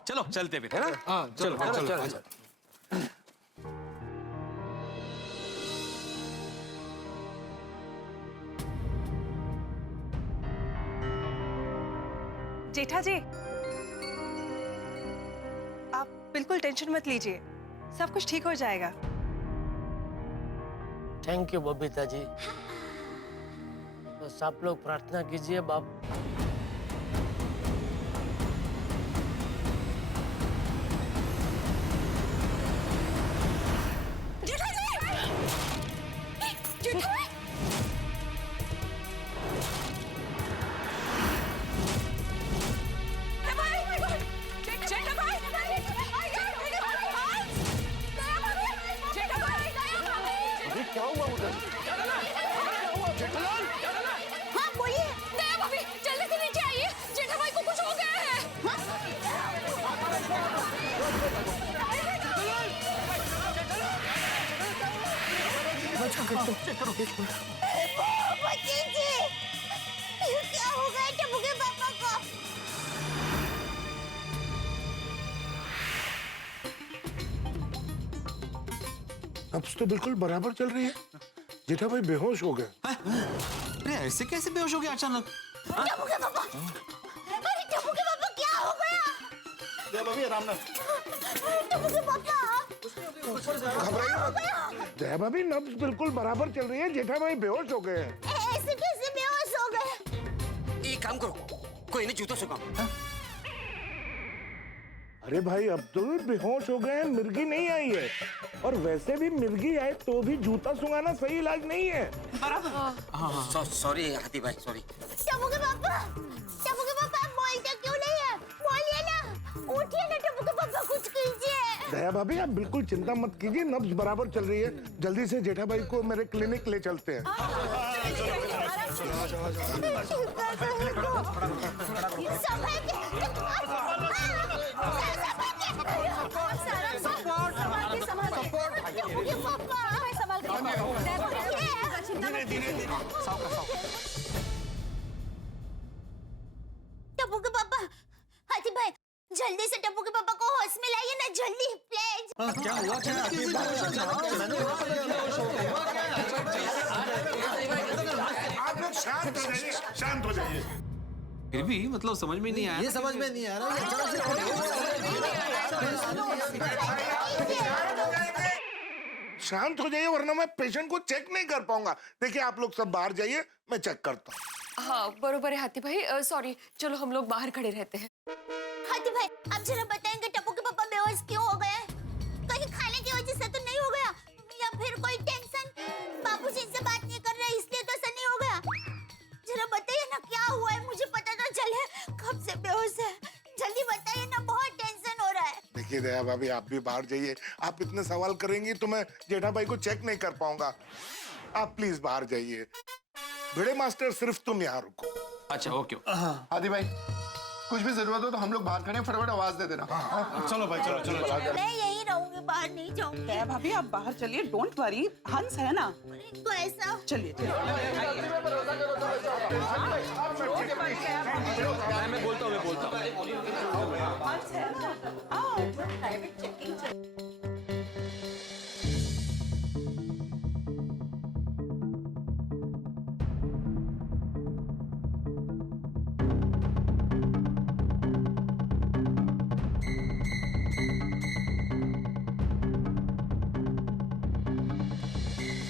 चलो चलते फिर, है ना? हाँ चलो चलो चलो, चलो। जेठा जी, आप बिल्कुल टेंशन मत लीजिए, सब कुछ ठीक हो जाएगा। Thank you Babita ji. बस आप लोग प्रार्थना कीजिए बाप। क्या हुआ उधर? जेठालाल! हाँ बोलिए। दया भाभी, जल्दी से नीचे आइए, जेठा भाई को कुछ हो गया है। बच्चे, ये क्या हो गया टप्पू के पापा को? नब्ज तो बिल्कुल बराबर चल रही है। जेठा भाई बेहोश हो गए। अरे ऐसे कैसे बेहोश हो गया अचानक? टप्पू के पापा, अरे टप्पू के पापा क्या हो गया? भाभी आराम ना। टप्पू के पापा, घबराइए मत। जया भाभी नब्ज बिल्कुल बराबर चल रही है। जेठा भाई बेहोश हो गए हैं। ऐसे कैसे बेहोश हो गए? एक काम करो, कोई नहीं जूता सुखाओ। अरे भाई अब्दुल बेहोश हो गए हैं, मिर्गी नहीं आई है। और वैसे भी मिर्गी आए तो भी जूता सुंघाना सही इलाज नहीं है। सॉरी हाथी भाई, सॉरी। टप्पू के पापा, आप बोलते क्यों नहीं है? बोलिए ना, उठिए ना टप्पू के पापा, कुछ कीजिए। दया भाभी आप बिल्कुल चिंता मत कीजिए, नब्ज बराबर चल रही है। जल्दी से जेठा भाई को मेरे क्लिनिक ले चलते हैं। टप्पू के पापा, हाथी भाई जल्दी से टप्पू के पापा को होश में लाइए ना, जल्दी प्लीज। क्या हुआ? आप लोग शांत हो जाइए, शांत हो जाइए। फिर भी मतलब समझ में नहीं आया। ये समझ में नहीं आ रहा शांत हो जाइए वरना मैं पेशेंट को चेक नहीं कर पाऊंगा। देखिए आप लोग सब बाहर जाइए, मैं चेक करता हूँ। हाँ बरोबर है हाथी भाई, सॉरी, चलो हम लोग बाहर खड़े रहते हैं। हाथी भाई आप जरा बताएंगे टप्पू के पापा बेहोश क्यों हो गए? कहीं खाने की वजह से तो नहीं हो गया, या फिर कोई टेंशन, बापूजी से बात नहीं कर रहे इसलिए तो ऐसा नहीं हो गया? जरा बताइए ना क्या हुआ है, मुझे पता तो चले कब से बेहोश है। जल्दी बताइए ना, बहुत टेंशन हो रहा है। देखिए दया भाभी आप भी बाहर जाइए। आप इतने सवाल करेंगी तो मैं जेठा भाई को चेक नहीं कर पाऊंगा। आप प्लीज बाहर जाइए। भिड़े मास्टर सिर्फ तुम यहाँ रुको। अच्छा ओके। आदि भाई कुछ भी जरूरत हो तो हम लोग बाहर खड़े हैं, फटाफट आवाज दे देना। चलो भाई चलो चलो। मैं यहीं रहूंगी, बाहर नहीं जाऊंगी। दया भाभी आप बाहर चलिए, डोंट वरी, हंस है ना। तो ऐसा चलिए मैं बोलता हूँ। हंस है ना। आओ, प्राइवेट चेकिंग।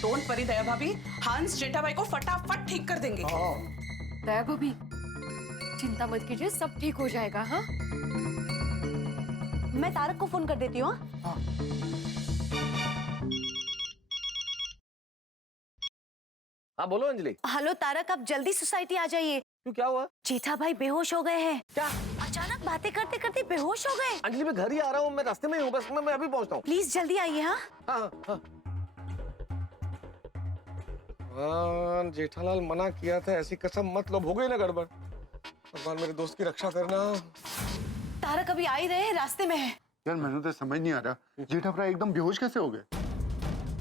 डोंट वरी दया भाभी, हंस जेठा भाई को फटाफट ठीक कर देंगे। दया भाभी चिंता मत कीजिए, सब ठीक हो जाएगा। हाँ मैं तारक को फोन कर देती हूँ। हाँ बोलो अंजलि। हेलो तारक, आप जल्दी सोसाइटी आ जाइए। क्यों, क्या हुआ? जेठा भाई बेहोश हो गए हैं। क्या? अचानक बातें करते करते बेहोश हो गए। अंजलि मैं घर ही आ रहा हूँ, मैं रास्ते में ही हूँ, बस मैं अभी पहुँचता हूँ। प्लीज जल्दी आइए। हाँ हाँ। जेठालाल मना किया था, ऐसी कसम मत लो, हो गई ना गड़बड़। भगवान मेरे दोस्त की रक्षा करना। तारक अभी आ ही रहे हैं, रास्ते में है। यार मैंने तो समझ नहीं आ रहा, जेठा भाई एकदम बेहोश कैसे हो गए?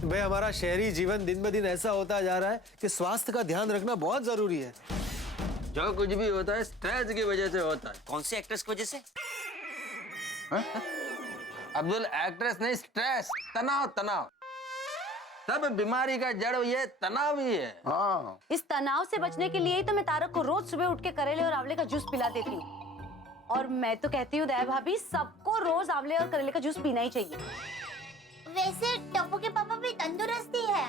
भाई हमारा शहरी जीवन दिन ब दिन ऐसा होता जा रहा है कि स्वास्थ्य का ध्यान रखना बहुत जरूरी है। जो कुछ भी होता है स्ट्रेस की वजह से होता है। कौन से एक्ट्रेस की वजह से? अब्दुल, एक्ट्रेस नहीं, स्ट्रेस, तनाव। तनाव सब बीमारी का जड़ ये तनाव ही है। हाँ, इस तनाव से बचने के लिए ही तो मैं तारक को रोज सुबह उठ के करेले और आंवले का जूस पिला देती हूँ। और मैं तो कहती हूँ दया भाभी, सबको रोज आंवले और करेले का जूस पीना ही चाहिए। वैसे टप्पू के पापा भी तंदुरुस्त ही है।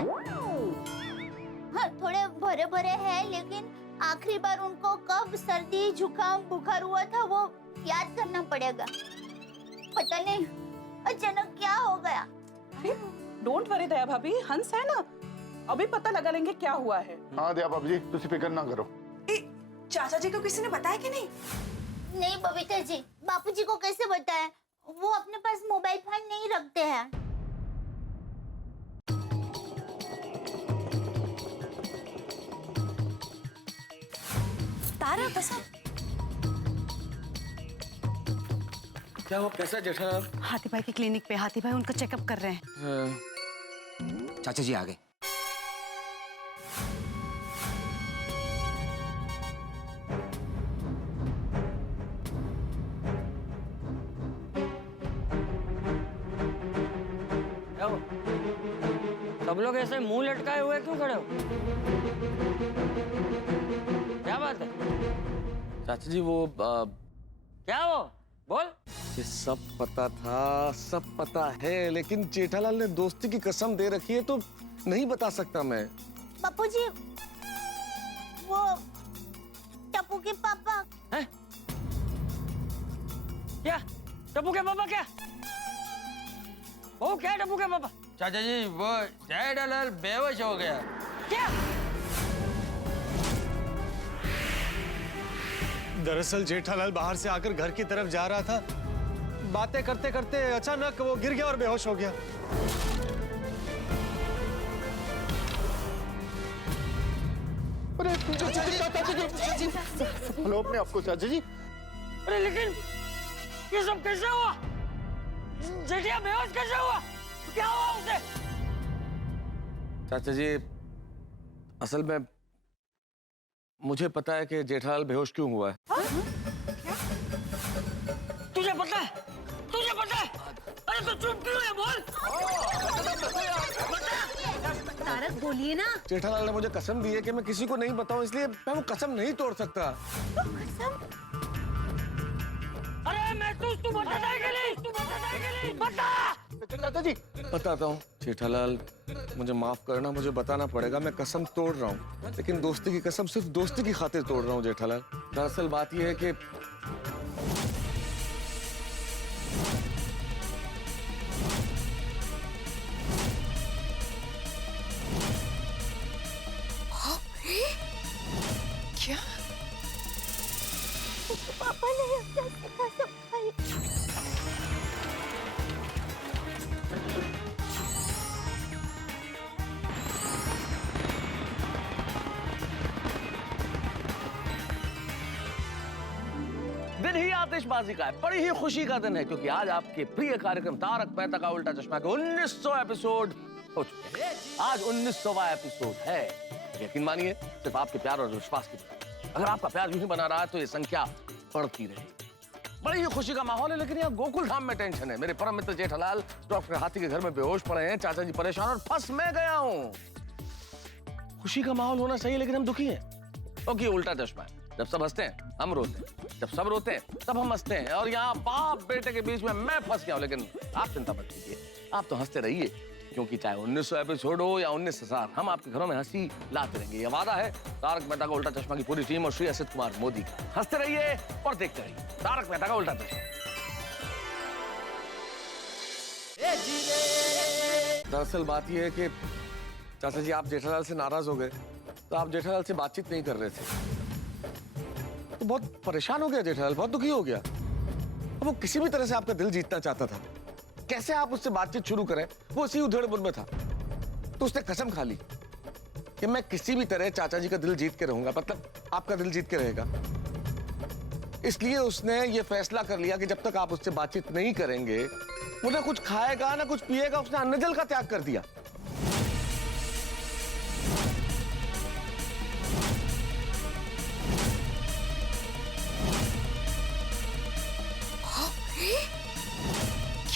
हाँ, थोड़े भरे भरे हैं, लेकिन आखिरी बार उनको कब सर्दी जुकाम बुखार हुआ था वो याद करना पड़ेगा। पता नहीं अचानक क्या हो गया। डोंट वरी दया भाभी, हंस है ना, अभी पता लगा लेंगे क्या हुआ है। हाँ दया भाभी जी, तुसी फिक्र ना करो। चाचा जी को किसी ने बताया कि नहीं? नहीं बबीता जी, बापूजी को कैसे बताएं? वो अपने पास मोबाइल फोन नहीं रखते हैं। तारा कसम। क्या वो कैसा जेठालाल? हाथी भाई की क्लिनिक पे हाथी भाई उनका चेकअप कर रहे हैं। चाचा जी आ गए। सब लोग ऐसे मुंह लटकाए हुए क्यों खड़े हो? क्या बात है? चाचा जी वो क्या वो? बोल। ये सब पता था, सब पता है, लेकिन जेठालाल ने दोस्ती की कसम दे रखी है तो नहीं बता सकता मैं। बापूजी, वो टप्पू के पापा। हैं? क्या? टप्पू के पापा क्या? वो क्या है टप्पू के पापा? चाचा जी, वो जेठालाल बेहोश हो गया। क्या? दरअसल जेठालाल बाहर से आकर घर की तरफ जा रहा था, बातें करते करते अचानक वो गिर गया और बेहोश हो गया। अरे चाचा जी, हेलो अपने आपको चाचा जी। अरे लेकिन ये सब कैसे हुआ? जेठिया बेहोश कैसे हुआ? क्या हुआ उसे? चाचा जी, असल में मुझे पता है कि जेठालाल बेहोश क्यों हुआ है। तुझे पता है? तुझे पता है? अरे तो चुप क्यों है? बोल। तारक बोलिए ना। जेठालाल ने मुझे कसम दी है कि मैं किसी को नहीं बताऊं, इसलिए मैं वो कसम नहीं तोड़ सकता। अरे मैं तू बताता है कि नहीं? तू बताता है कि नहीं? बता। चाचा जी बताता हूँ। जेठालाल, मुझे माफ करना, मुझे बताना पड़ेगा, मैं कसम तोड़ रहा हूँ, लेकिन दोस्ती की कसम सिर्फ दोस्ती की खातिर तोड़ रहा हूँ जेठालाल। दरअसल बात यह है कि क्या? पापा ने अपने कसम खाई। दिन ही आतिशबाजी का है, बड़ी ही खुशी का दिन है, क्योंकि आज आपके प्रिय कार्यक्रम तारक मेहता का उल्टा चश्मा के 1900 एपिसोड हो चुके हैं। आज 1900वां एपिसोड है। यकीन मानिए, सिर्फ आपके प्यार और विश्वास की वजह। अगर आपका प्यार यूं ही बना रहा है तो ये संख्या बढ़ती रहेगी। बड़ी ही खुशी का माहौल है, लेकिन यहाँ गोकुल धाम में टेंशन है। मेरे परम मित्र जेठालाल डॉक्टर हाथी के घर में बेहोश पड़े हैं, चाचा जी परेशान और फंस मैं गया हूँ। खुशी का माहौल होना चाहिए, लेकिन हम दुखी हैं क्योंकि उल्टा चश्मा है। जब सब हंसते हैं हम रोते हैं, जब सब रोते हैं तब हम हंसते हैं, और यहाँ बाप बेटे के बीच में मैं फंस गया हूँ। लेकिन आप चिंता मत कीजिए, आप तो हंसते रहिए, क्योंकि चाहे 1900 एपिसोड हो या 19,000, हम आपके घरों में हंसी लाते रहेंगे। ये वादा है तारक मेहता का उल्टा चश्मा की पूरी टीम और श्री असित कुमार मोदी का। हंसते रहिए और देखते रहिए तारक मेहता का उल्टा चश्मा। दरअसल बात यह है कि चाचा जी, आप जेठालाल से नाराज हो गए, तो आप जेठालाल से बातचीत नहीं कर रहे थे, तो बहुत परेशान हो गया जेठालाल, बहुत दुखी हो गया। वो किसी भी तरह से आपका दिल जीतना चाहता था। कैसे आप उससे बातचीत शुरू करें, वो उसी उधेड़-बुन में था। तो उसने कसम खा ली कि मैं किसी भी तरह चाचा जी का दिल जीत के रहूंगा, मतलब आपका दिल जीत के रहेगा। इसलिए उसने ये फैसला कर लिया कि जब तक आप उससे बातचीत नहीं करेंगे, वो ना कुछ खाएगा ना कुछ पिएगा। उसने अन्न जल का त्याग कर दिया।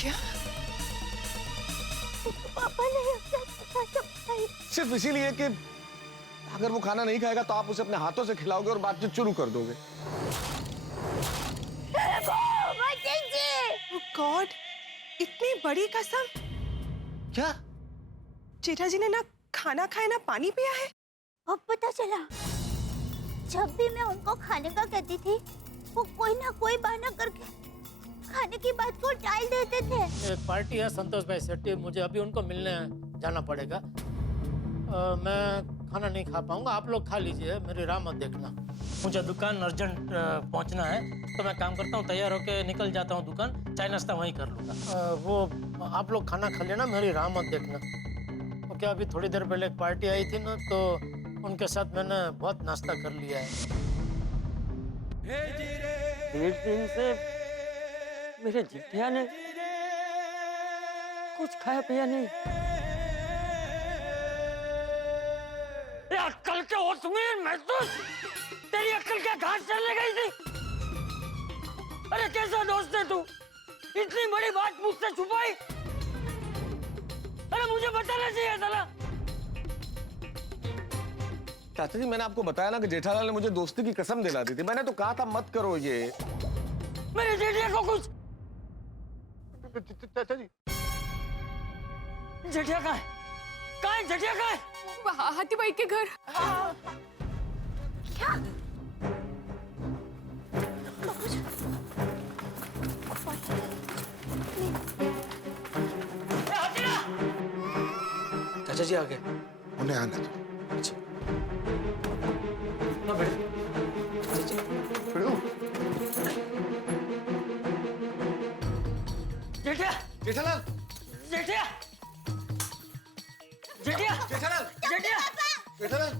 क्या? पापा ने सब खाई। सिर्फ इसीलिए कि अगर वो खाना नहीं खाएगा तो आप उसे अपने हाथों से खिलाओगे और बातचीत शुरू कर दोगे। गॉड, इतनी बड़ी कसम। क्या? जेठा जी ने ना खाना खाया ना पानी पिया है। अब पता चला। जब भी मैं उनको खाने का कहती थी, वो कोई ना कोई बहाना करके खाने की बात को टाल देते थे। एक पार्टी है संतोष भाई सेट्टी, मुझे अभी उनको मिलने जाना पड़ेगा। मैं खाना नहीं खा पाऊंगा, आप लोग खा लीजिए, मेरी राह मत देखना। मुझे दुकान अर्जेंट पहुंचना है, तो मैं काम करता हूँ, तैयार होके निकल जाता हूँ दुकान, चाय नाश्ता वहीं कर लूंगा। वो आप लोग खाना खा लेना, मेरी राह मत देखना। ओके, अभी थोड़ी देर पहले एक पार्टी आई थी ना, तो उनके साथ मैंने बहुत नाश्ता कर लिया है। 1.5 दिन से मेरे जिठिया ने कुछ खाया पिया नहीं। अक्कल के होश में महसूस, तेरी अक्कल क्या घास चलने गई थी? अरे कैसा दोस्त है तू, इतनी बड़ी बात मुझसे छुपाई। अरे मुझे बताना चाहिए साला। चाचा जी, मैंने आपको बताया ना कि जेठालाल ने मुझे दोस्ती की कसम दिला दी थी। मैंने तो कहा था मत करो ये। मेरे जेठिया को कुछ। चाचा जी, जेठिया कहाँ है? कहाँ है जेठिया? कहाँ है? हाथी भाई के घर। क्या? चाचा जी आ गए। उन्हें आने दो। अच्छा। ना बैठ। जेठिया, जेठालाल, जेठिया, जेठिया, जेठालाल, जेठिया, जेठालाल,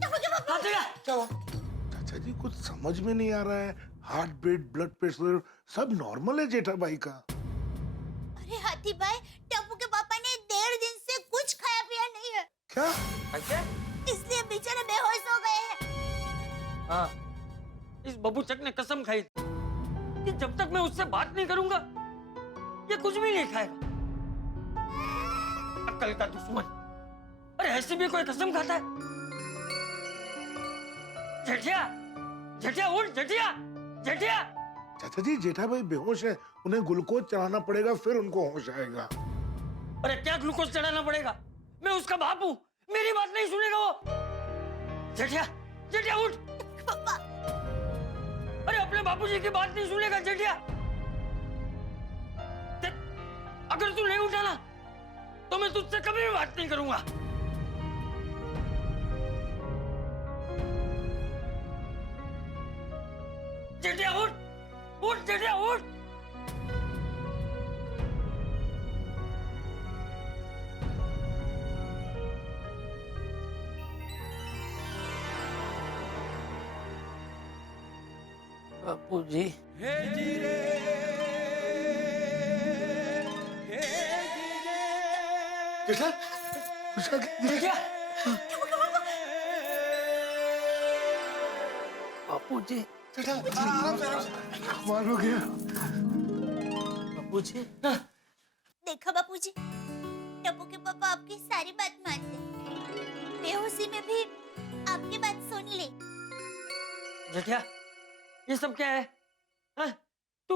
हाथिया। क्या हुआ? चाचा जी, कुछ समझ में नहीं आ रहा है। हार्ट बीट, ब्लड प्रेशर सब नॉर्मल है जेठा भाई का। अरे हाथी भाई, टप्पू के पापा ने 1.5 दिन से कुछ खाया पिया नहीं है। क्या? इसलिए बेचारे बेहोश हो गए हैं। हाँ, इस बबूचक ने कसम खाई कि जब तक मैं उससे बात नहीं करूंगा, ये कुछ भी नहीं खाएगा। अक्ल का दुश्मन। अरे ऐसे भी कोई कसम खाता है? जेठिया, जेठिया उठ, जेठिया, जेठिया। चाचा जी, जेठा भाई बेहोश है, उन्हें ग्लूकोज चढ़ाना पड़ेगा, फिर उनको होश आएगा। अरे क्या ग्लूकोज चढ़ाना पड़ेगा? मैं उसका बाप हूँ, मेरी बात नहीं सुनेगा वो। जेठिया, जेठिया उठ। अरे अपने बापूजी की बात नहीं सुनेगा जेठिया। अगर तू नहीं उठा ना, तो मैं तुझसे कभी भी बात नहीं करूंगा। जेठिया उठ, उठ जेठिया उठ। बापूजी, जेठा, बापूजी, कमाल हो गया। बापूजी। देखा बापूजी, टप्पू के पापा आपकी सारी बात मानते हैं। बेहोशी में भी आपकी बात सुन ले। जेठिया, ये सब क्या है? हाँ? तू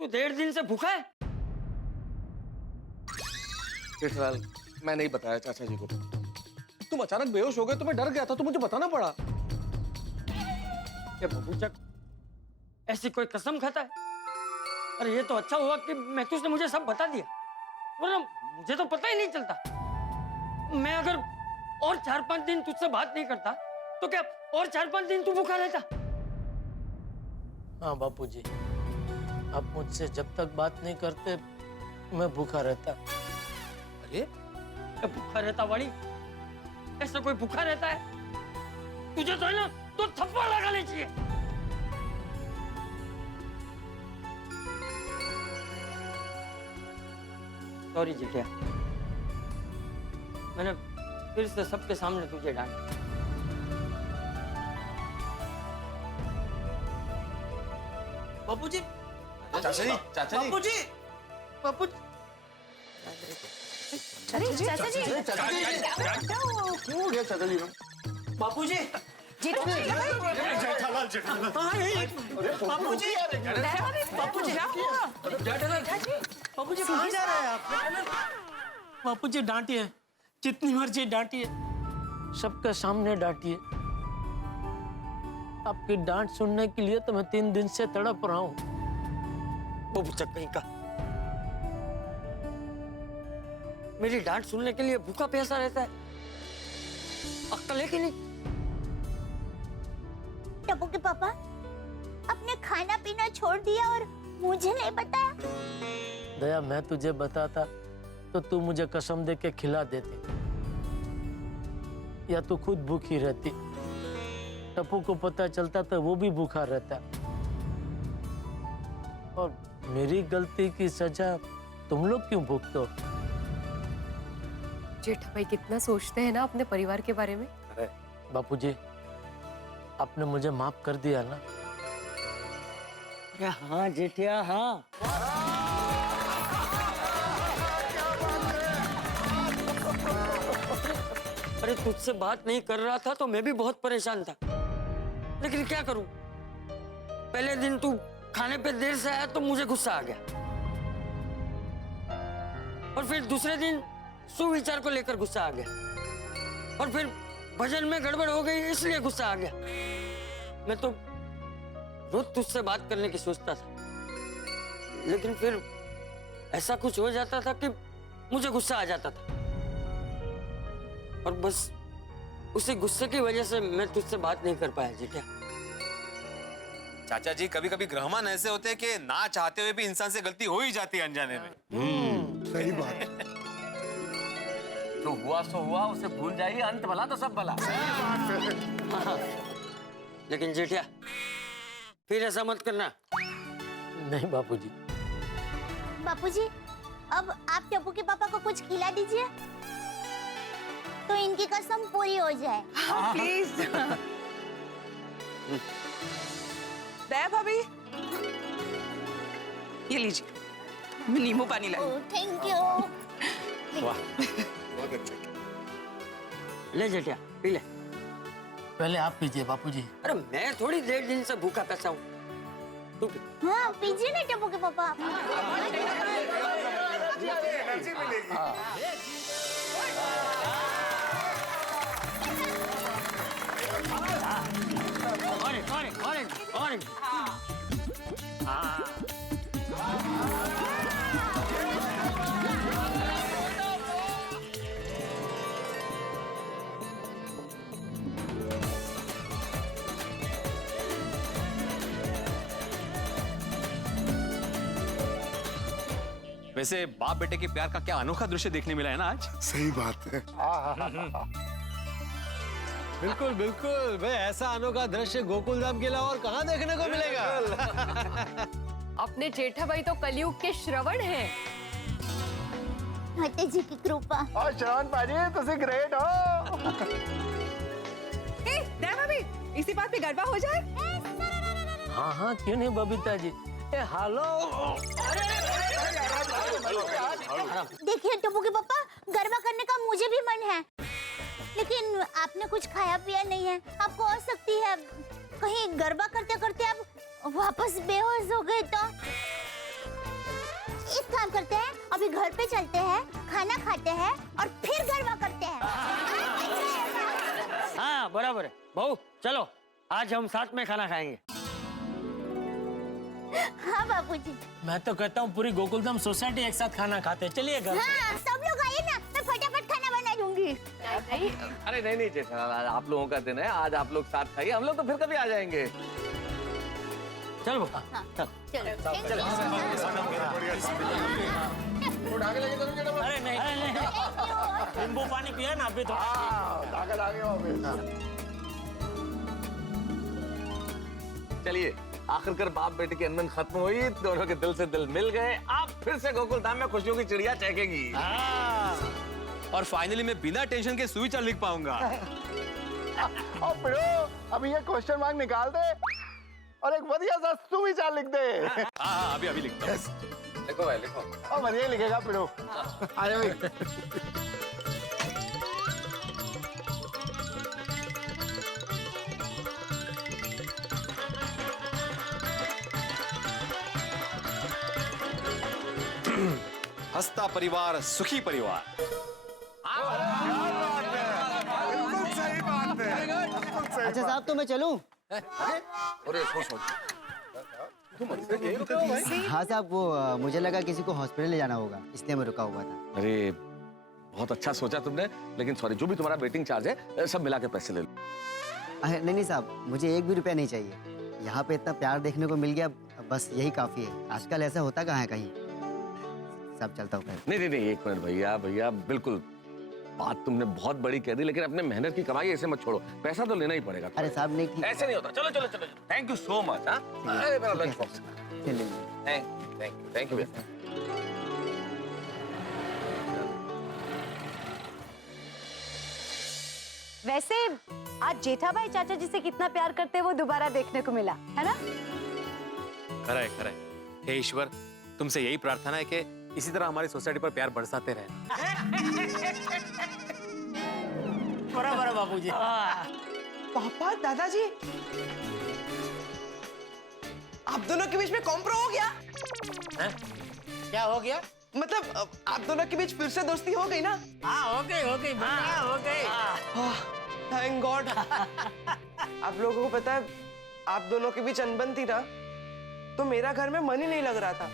1.5 दिन से भूखा है? जेठालाल, मैं नहीं बताया चाचा जी को। तुम अचानक बेहोश हो गए तो मैं डर गया था, तो मुझे बताना पड़ा। ये बबूचक ऐसी कोई कसम खाता है? अरे ये तो अच्छा हुआ कि मैथ्यूस ने मुझे सब बता दिया, वरना मुझे तो पता ही नहीं चलता। मैं अगर और 4-5 दिन तुझसे बात नहीं करता, तो क्या और 4-5 दिन तू भूखा रहता? हाँ बापूजी, आप मुझसे जब तक बात नहीं करते मैं भूखा रहता। अरे क्या भूखा रहता वाली? ऐसा कोई भूखा रहता है? तुझे तो है ना, तो थप्पड़ लगाने चाहिए। सॉरी जेठिया, मैंने फिर से सबके सामने तुझे डांटा। बापूजी, चाचा जी, बापूजी, बापू, अरे चाचा जी क्यों हो गया चाचा जी? बापूजी जेठालाल जेठालाल बापूजी बापूजी बापूजी कहाँ जा रहे हैं आप? बापूजी डांटिए, जितनी मर्जी डांटिए, सबके सामने डांटिए। आपकी डांट सुनने के लिए तो मैं 3 दिन से तड़प रहा हूँ। वो बुचक कहीं का मेरी डांट सुनने के लिए भूखा प्यासा रहता है। अक्ल है कि नहीं? टप्पू के पापा, आपने खाना पीना छोड़ दिया और मुझे नहीं बताया। दया, मैं तुझे बताता तो तू मुझे कसम दे के खिला देती, या तू खुद भूखी रहती। टप्पू को पता चलता तो वो भी भूखा रहता, और मेरी गलती की सजा तुम लोग क्यों भुगतो? जेठा भाई कितना सोचते हैं ना अपने परिवार के बारे में। अरे बापूजी, आपने मुझे माफ कर दिया ना? अरे हाँ जेठिया, हाँ। अरे तुझसे बात नहीं कर रहा था तो मैं भी बहुत परेशान था, लेकिन क्या करूं? पहले दिन तू खाने पे देर से आया तो मुझे गुस्सा आ गया, और फिर दूसरे दिन सुविचार को लेकर गुस्सा आ गया, और फिर भजन में गड़बड़ हो गई इसलिए गुस्सा आ गया। मैं तो रोज तुझसे बात करने की सोचता था, लेकिन फिर ऐसा कुछ हो जाता था कि मुझे गुस्सा आ जाता था, और बस उसी गुस्से की वजह से मैं तुझसे बात नहीं कर पाया जेठिया। चाचा जी, कभी कभी ग्रहमान ऐसे होते हैं कि ना चाहते हुए भी इंसान से गलती हो ही जाती है अनजाने में। सही बात है। जो हुआ सो हुआ, उसे भूल जाइए, अंत भला तो सब भला। हाँ। लेकिन जेठिया, फिर ऐसा मत करना। नहीं बापूजी। बापूजी, अब आप टप्पू के पापा को कुछ खिला दीजिए तो इनकी कसम पूरी हो जाए। प्लीज। दया भाभी, ये लीजिए, मैं नींबू पानी लाई। ओह, थैंक यू। वाह, बहुत अच्छा। ले जेठिया, पी ले। पहले आप पीजिए बापूजी। अरे मैं थोड़ी देर दिन से भूखा पैसा हूँ, तू पी। हाँ, पीजिए ना टप्पू के पापा। एनर्जी मिलेगी। ऑरेंज। वैसे बाप बेटे के प्यार का क्या अनोखा दृश्य देखने मिला है ना आज। सही बात है। बिल्कुल बिल्कुल भाई, ऐसा अनोखा दृश्य गोकुल धाम के अलावा और कहाँ देखने को मिलेगा? अपने जेठा भाई तो कलयुग के श्रवण हैं। माता जी की कृपा। और श्रवण पाजी, तुसी ग्रेट हो। दया भाभी, इसी बात पे गरबा हो जाए। हाँ हाँ, क्यों नहीं बबीता जी। हेलो। देखिए टप्पू के पापा, गरबा करने का मुझे भी मन है, लेकिन आपने कुछ खाया पिया नहीं है। आपको हो सकती है कहीं गरबा करते करते आप वापस बेहोश हो गए तो। एक काम करते हैं, अभी घर पे चलते हैं, खाना खाते हैं और फिर गरबा करते हैं। हाँ बराबर है बहू, चलो आज हम साथ में खाना खाएंगे। हाँ बापूजी। मैं तो कहता हूँ पूरी गोकुलधाम सोसाइटी एक साथ खाना खाते। चलिए घर। हाँ, सब लोग आइए ना, मैं फटाफट खाना बना दूंगी। अरे नहीं जेठालाल, आप लोगों का दिन है, आज आप लोग साथ खाइए, हम लोग तो फिर कभी आ जाएंगे। चल वो। चलो। अरे नहीं, नींबू पानी पिया ना अभी तो। चलिए, आखिरकार बाप बेटे की अनबन खत्म हुई, दोनों के दिल से दिल मिल गए। आप फिर से गोकुल धाम में खुशियों की चिड़िया चहकेगी। और फाइनली मैं बिना टेंशन के सुविचार लिख पाऊंगा। और पिड़ो, अभी ये क्वेश्चन मार्क निकाल दे और एक बढ़िया सा सुविचार लिख दे। हाँ, अभी लिखता हूँ। लिखो भाई लिखो। और बढ़िया लिखेगा पिड़ो। आया भाई। हंसता परिवार सुखी परिवार। बिल्कुल सही बात है, बिल्कुल सही अच्छा बात। साहब तो मैं चलूं? अरे सोच हाँ साहब, वो मुझे लगा किसी को हॉस्पिटल ले जाना होगा, इसलिए मैं रुका हुआ था। अरे बहुत अच्छा सोचा तुमने, लेकिन सॉरी, जो भी तुम्हारा वेटिंग चार्ज है सब मिला के पैसे ले लो। नहीं साहब, मुझे 1 भी रुपया नहीं चाहिए। यहाँ पे इतना प्यार देखने को मिल गया, बस यही काफी है। आजकल ऐसा होता कहाँ है कहीं। सब चलता हूँ। नहीं, एक मिनट भैया, बिल्कुल बात तुमने बहुत बड़ी कह दी, लेकिन अपने मेहनत की कमाई ऐसे मत छोड़ो, पैसा तो लेना ही पड़ेगा। अरे साहब नहीं, ठीक ऐसे नहीं होता। चलो, थैंक यू सो मच। अरे मेरा लंच बॉक्स। Thank you. वैसे आज जेठा भाई चाचा जी से कितना प्यार करते हैं वो दोबारा देखने को मिला, है ना? खरा है। हे ईश्वर, तुमसे यही प्रार्थना है कि इसी तरह हमारी सोसाइटी पर प्यार बरसाते रहे। बराबर है बापूजी। पापा, दादाजी, आप दोनों के बीच में कॉम्प्रो हो गया? क्या हो गया? मतलब आप दोनों के बीच फिर से दोस्ती हो गई ना? हाँ, हो गई बेटा, हो गई। Thank God. आप लोगों को पता है, आप दोनों के बीच अनबन थी ना, तो मेरा घर में मन ही नहीं लग रहा था।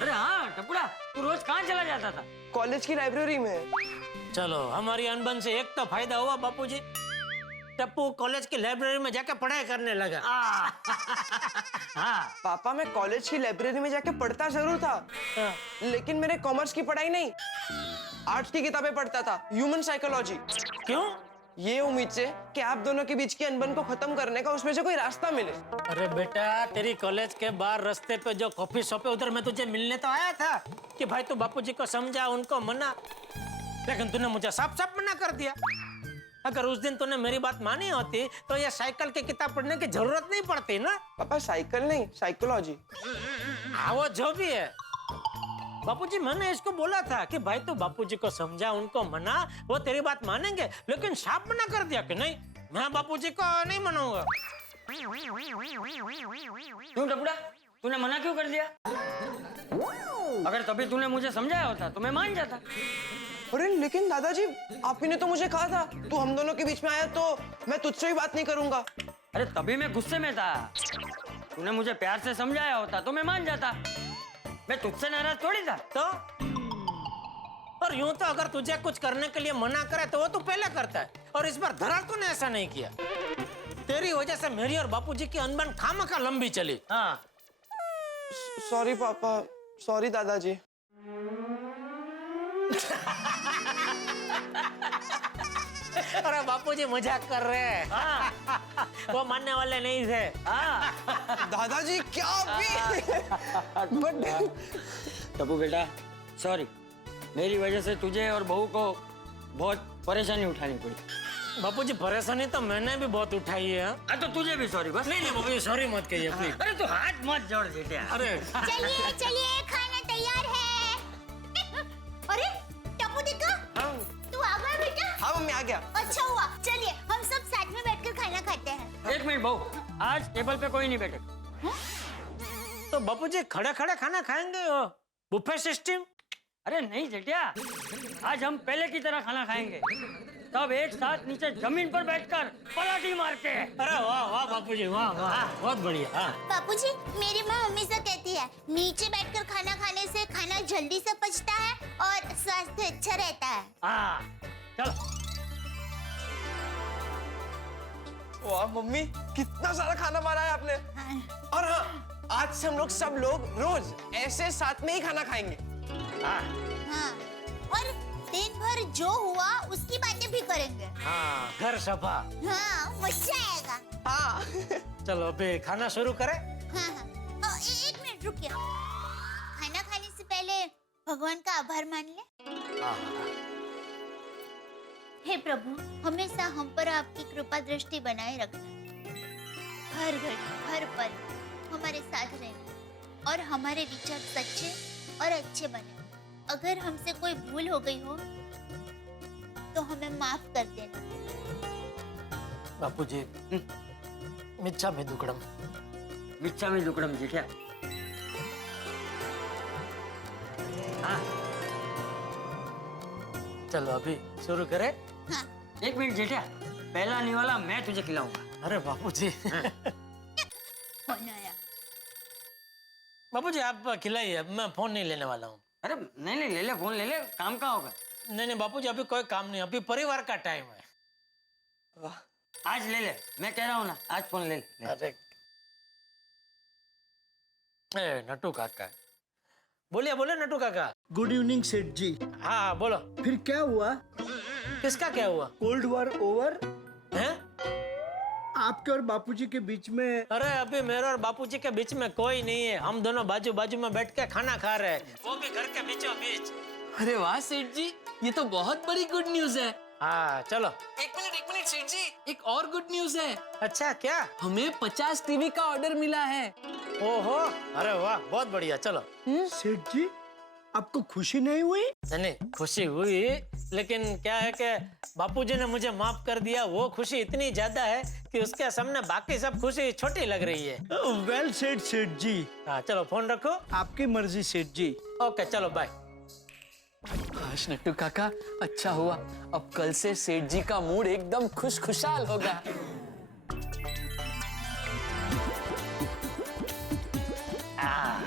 अरे हाँ टपुड़ा, तू रोज कहाँ चला जाता था? कॉलेज की लाइब्रेरी में। चलो, हमारी अनबन से एक तो फायदा हुआ बापूजी, टप्पू कॉलेज की लाइब्रेरी में जाकर पढ़ाई करने लगा। हाँ। पापा, मैं कॉलेज की लाइब्रेरी में जाके पढ़ता जरूर था, लेकिन मेरे कॉमर्स की पढ़ाई नहीं, आर्ट्स की किताबें पढ़ता था, ह्यूमन साइकोलॉजी। क्यों? ये उम्मीद से कि आप दोनों के बीच की अनबन को खत्म करने का उसमें से कोई रास्ता मिले। अरे बेटा, तेरी कॉलेज के बाहर रास्ते पे जो कॉफी शॉप है, उधर मैं तुझे मिलने तो आया था कि भाई तू बापूजी को समझा, उनको मना, लेकिन तूने मुझे साफ साफ मना कर दिया। अगर उस दिन तूने मेरी बात मानी होती तो ये साइकिल की किताब पढ़ने की जरूरत नहीं पड़ती ना। पापा, साइकिल नहीं, साइकोलॉजी। हाँ, वो जो भी है बापूजी, मैंने इसको बोला था कि भाई तू बापूजी को समझा, उनको मना, वो तेरी बात मानेंगे, लेकिन साफ मना कर दिया कि नहीं, मैं बापूजी को नहीं मनाऊंगा। क्यों टपुड़ा, तूने मना क्यों कर दिया? अगर तभी तूने मुझे समझाया होता तो मैं मान जाता। अरे लेकिन दादाजी, आप ही ने तो मुझे कहा था, तू हम दोनों के बीच में आया तो मैं तुझसे भी बात नहीं करूंगा। अरे तभी मैं गुस्से में था। तूने मुझे प्यार से समझाया होता तो मैं मान जाता। मैं तुझसे नाराज थोड़ी था। तो और यूं तो अगर तुझे कुछ करने के लिए मना करे तो वो तू पहले करता है, और इस बार धरार तूने ऐसा नहीं किया। तेरी वजह से मेरी और बापूजी की अनबन खामखा लंबी चली। हाँ, सॉरी पापा, सॉरी दादाजी। अरे बापूजी मजाक कर रहे हैं। वो मानने वाले नहीं थे। दादाजी क्या भी? टप्पू बेटा, सॉरी, मेरी वजह से तुझे और बहू को बहुत परेशानी उठानी पड़ी। बापूजी, परेशानी तो मैंने भी बहुत उठाई है। हाँ तो तुझे भी सॉरी। बस नहीं बापूजी, सॉरी मत कहिए प्लीज। अरे तू हाथ मत जोड़ बेटे। अरे चलिए चलिए, खाना तैयार है। अरे टप्पू देखा, तू आ गया बेटा? हाँ मम्मी, आ गया। अच्छा हुआ, चलिए हम सब साथ में बैठकर खाना खाते हैं। एक मिनट बहू, आज टेबल पे कोई नहीं बैठे। तो बापूजी खड़े खड़े खाना खाएंगे, बुफे सिस्टम? अरे नहीं जेठिया, आज हम पहले की तरह खाना खाएंगे, सब एक साथ नीचे जमीन पर बैठकर पलाटी मारते हैं। अरे वाह वाह बापूजी, वाह वाह, बहुत बढ़िया। बापूजी, मेरी माँ हमें से कहती है, नीचे बैठकर खाना खाने से खाना जल्दी से पचता है और स्वास्थ्य अच्छा रहता है। हाँ, चलो। वाह मम्मी, कितना सारा खाना मारा है आपने। और हाँ, आज से हम लोग सब लोग रोज ऐसे साथ में ही खाना खाएंगे। हाँ, और दिन भर जो हुआ उसकी बातें भी करेंगे। हाँ, घर सफा। हाँ, मजा आएगा। हाँ। चलो अभी खाना शुरू करें। हाँ हाँ, एक मिनट रुकिए। खाना खाने से पहले भगवान का आभार मान ले। हे प्रभु, हमेशा हम पर आपकी कृपा दृष्टि बनाए रखना, हर घड़ी हर पल हमारे साथ रहना, और हमारे विचार सच्चे और अच्छे बने। अगर हमसे कोई भूल हो गई हो तो हमें माफ कर देना। बापूजी मिच्छा में दुकड़म। मिच्छा में दुकड़म जेठा। हाँ चलो अभी शुरू करें। हाँ। एक मिनट जेठा, पहला निवाला मैं तुझे खिलाऊंगा। अरे बापूजी फोन आया। बापूजी आप खिलाइए, मैं फोन नहीं लेने वाला हूँ। अरे नहीं नहीं, ले ले फोन, ले ले, काम का होगा। नहीं नहीं बापूजी, अभी कोई काम नहीं, अभी परिवार का टाइम है। आज ले ले, मैं कह रहा हूँ ना, आज फोन ले ले। अरे नटू काका, बोलिए बोलिए नटू काका। गुड इवनिंग सेठ जी। हाँ बोलो। फिर क्या हुआ? किसका क्या हुआ? कोल्ड वॉर ओवर हैं? आपके और बापूजी के बीच में? अरे अभी मेरे और बापूजी के बीच में कोई नहीं है, हम दोनों बाजू बाजू में बैठ के खाना खा रहे हैं, वो भी घर के बीचों बीच। अरे वाह सेठ जी, ये तो बहुत बड़ी गुड न्यूज है। हाँ चलो। एक मिनट सेठ जी, एक और गुड न्यूज है। अच्छा क्या? हमें 50 टीवी का ऑर्डर मिला है। ओहो, अरे वाह बहुत बढ़िया। चलो। सेठ जी आपको खुशी नहीं हुई? नहीं खुशी हुई, लेकिन क्या है कि बापूजी ने मुझे माफ कर दिया, वो खुशी इतनी ज्यादा है कि उसके सामने बाकी सब खुशी छोटी लग रही है। वेल सेठ सेठ जी। हाँ चलो फोन रखो। आपकी मर्जी सेठ जी। ओके चलो बाय। काश नट्टू काका, अच्छा हुआ, अब कल से सेठ जी का मूड एकदम खुशखुशाल होगा। हाँ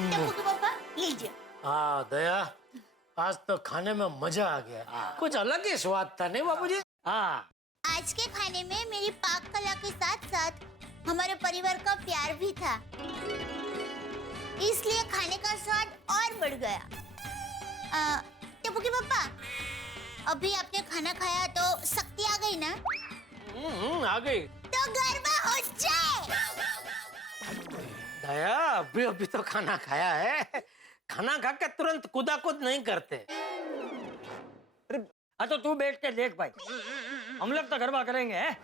टप्पू के पापा लीजिए। हाँ दया, आज तो खाने में मजा आ गया, कुछ अलग ही स्वाद था नहीं बाबूजी? हाँ आज के खाने में मेरी पाक कला के साथ साथ हमारे परिवार का प्यार भी था, इसलिए खाने का स्वाद और बढ़ गया। टप्पू के पापा, अभी आपने खाना खाया तो शक्ति आ गई ना? आ गई। तो गरबा हो जाए। दया, अभी अभी तो खाना खाया है, खाना खा के तुरंत कूदाकूद नहीं करते। हाँ तो तू बैठ के देख भाई, हम लोग तो गरबा करेंगे। हैं?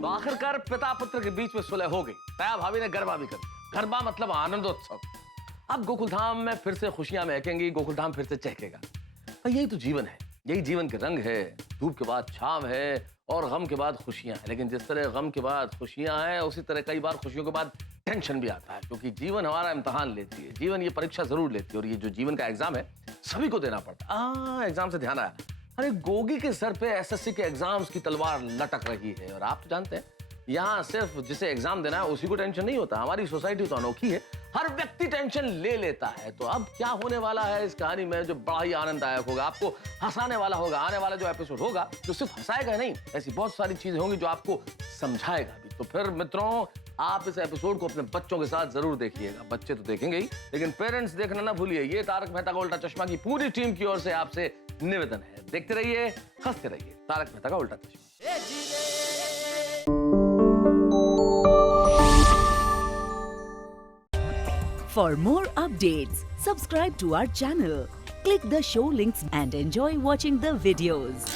तो आखिरकार पिता पुत्र के बीच में सुलह हो गई। दया भाभी ने गरबा भी कर दिया। गरबा मतलब आनंदोत्सव। अब गोकुलधाम में फिर से खुशियां महकेंगी, गोकुलधाम फिर से चहकेगा। तो यही तो जीवन है, यही जीवन के रंग है। धूप के बाद छाव है और गम के बाद खुशियां हैं। लेकिन जिस तरह गम के बाद खुशियां हैं, उसी तरह कई बार खुशियों के बाद टेंशन भी आता है, क्योंकि जीवन हमारा इम्तिहान लेती है, जीवन ये परीक्षा जरूर लेती है। और ये जो जीवन का एग्जाम है सभी को देना पड़ता है। एग्जाम से ध्यान आया, अरे गोगी के सर पे एसएससी के एग्जाम्स की तलवार लटक रही है। और आप तो जानते हैं यहाँ सिर्फ जिसे एग्जाम देना है उसी को टेंशन नहीं होता। हमारी सोसाइटी तो अनोखी है, हर व्यक्ति टेंशन ले लेता है। तो अब क्या होने वाला है इस कहानी में जो बड़ा ही आनंददायक होगा, आपको हंसाने वाला होगा। आने वाला जो एपिसोड होगा जो सिर्फ हंसाएगा नहीं, ऐसी बहुत सारी चीजें होंगी जो आपको समझाएगा भी। तो फिर मित्रों, आप इस एपिसोड को अपने बच्चों के साथ जरूर देखिएगा। बच्चे तो देखेंगे ही, लेकिन पेरेंट्स देखना ना भूलिए। ये तारक मेहता का उल्टा चश्मा की पूरी टीम की ओर से आपसे निवेदन है। देखते रहिए, हंसते रहिए। तारक मेहता का उल्टा चश्मा। For more updates, subscribe to our channel, click the show links and enjoy watching the videos.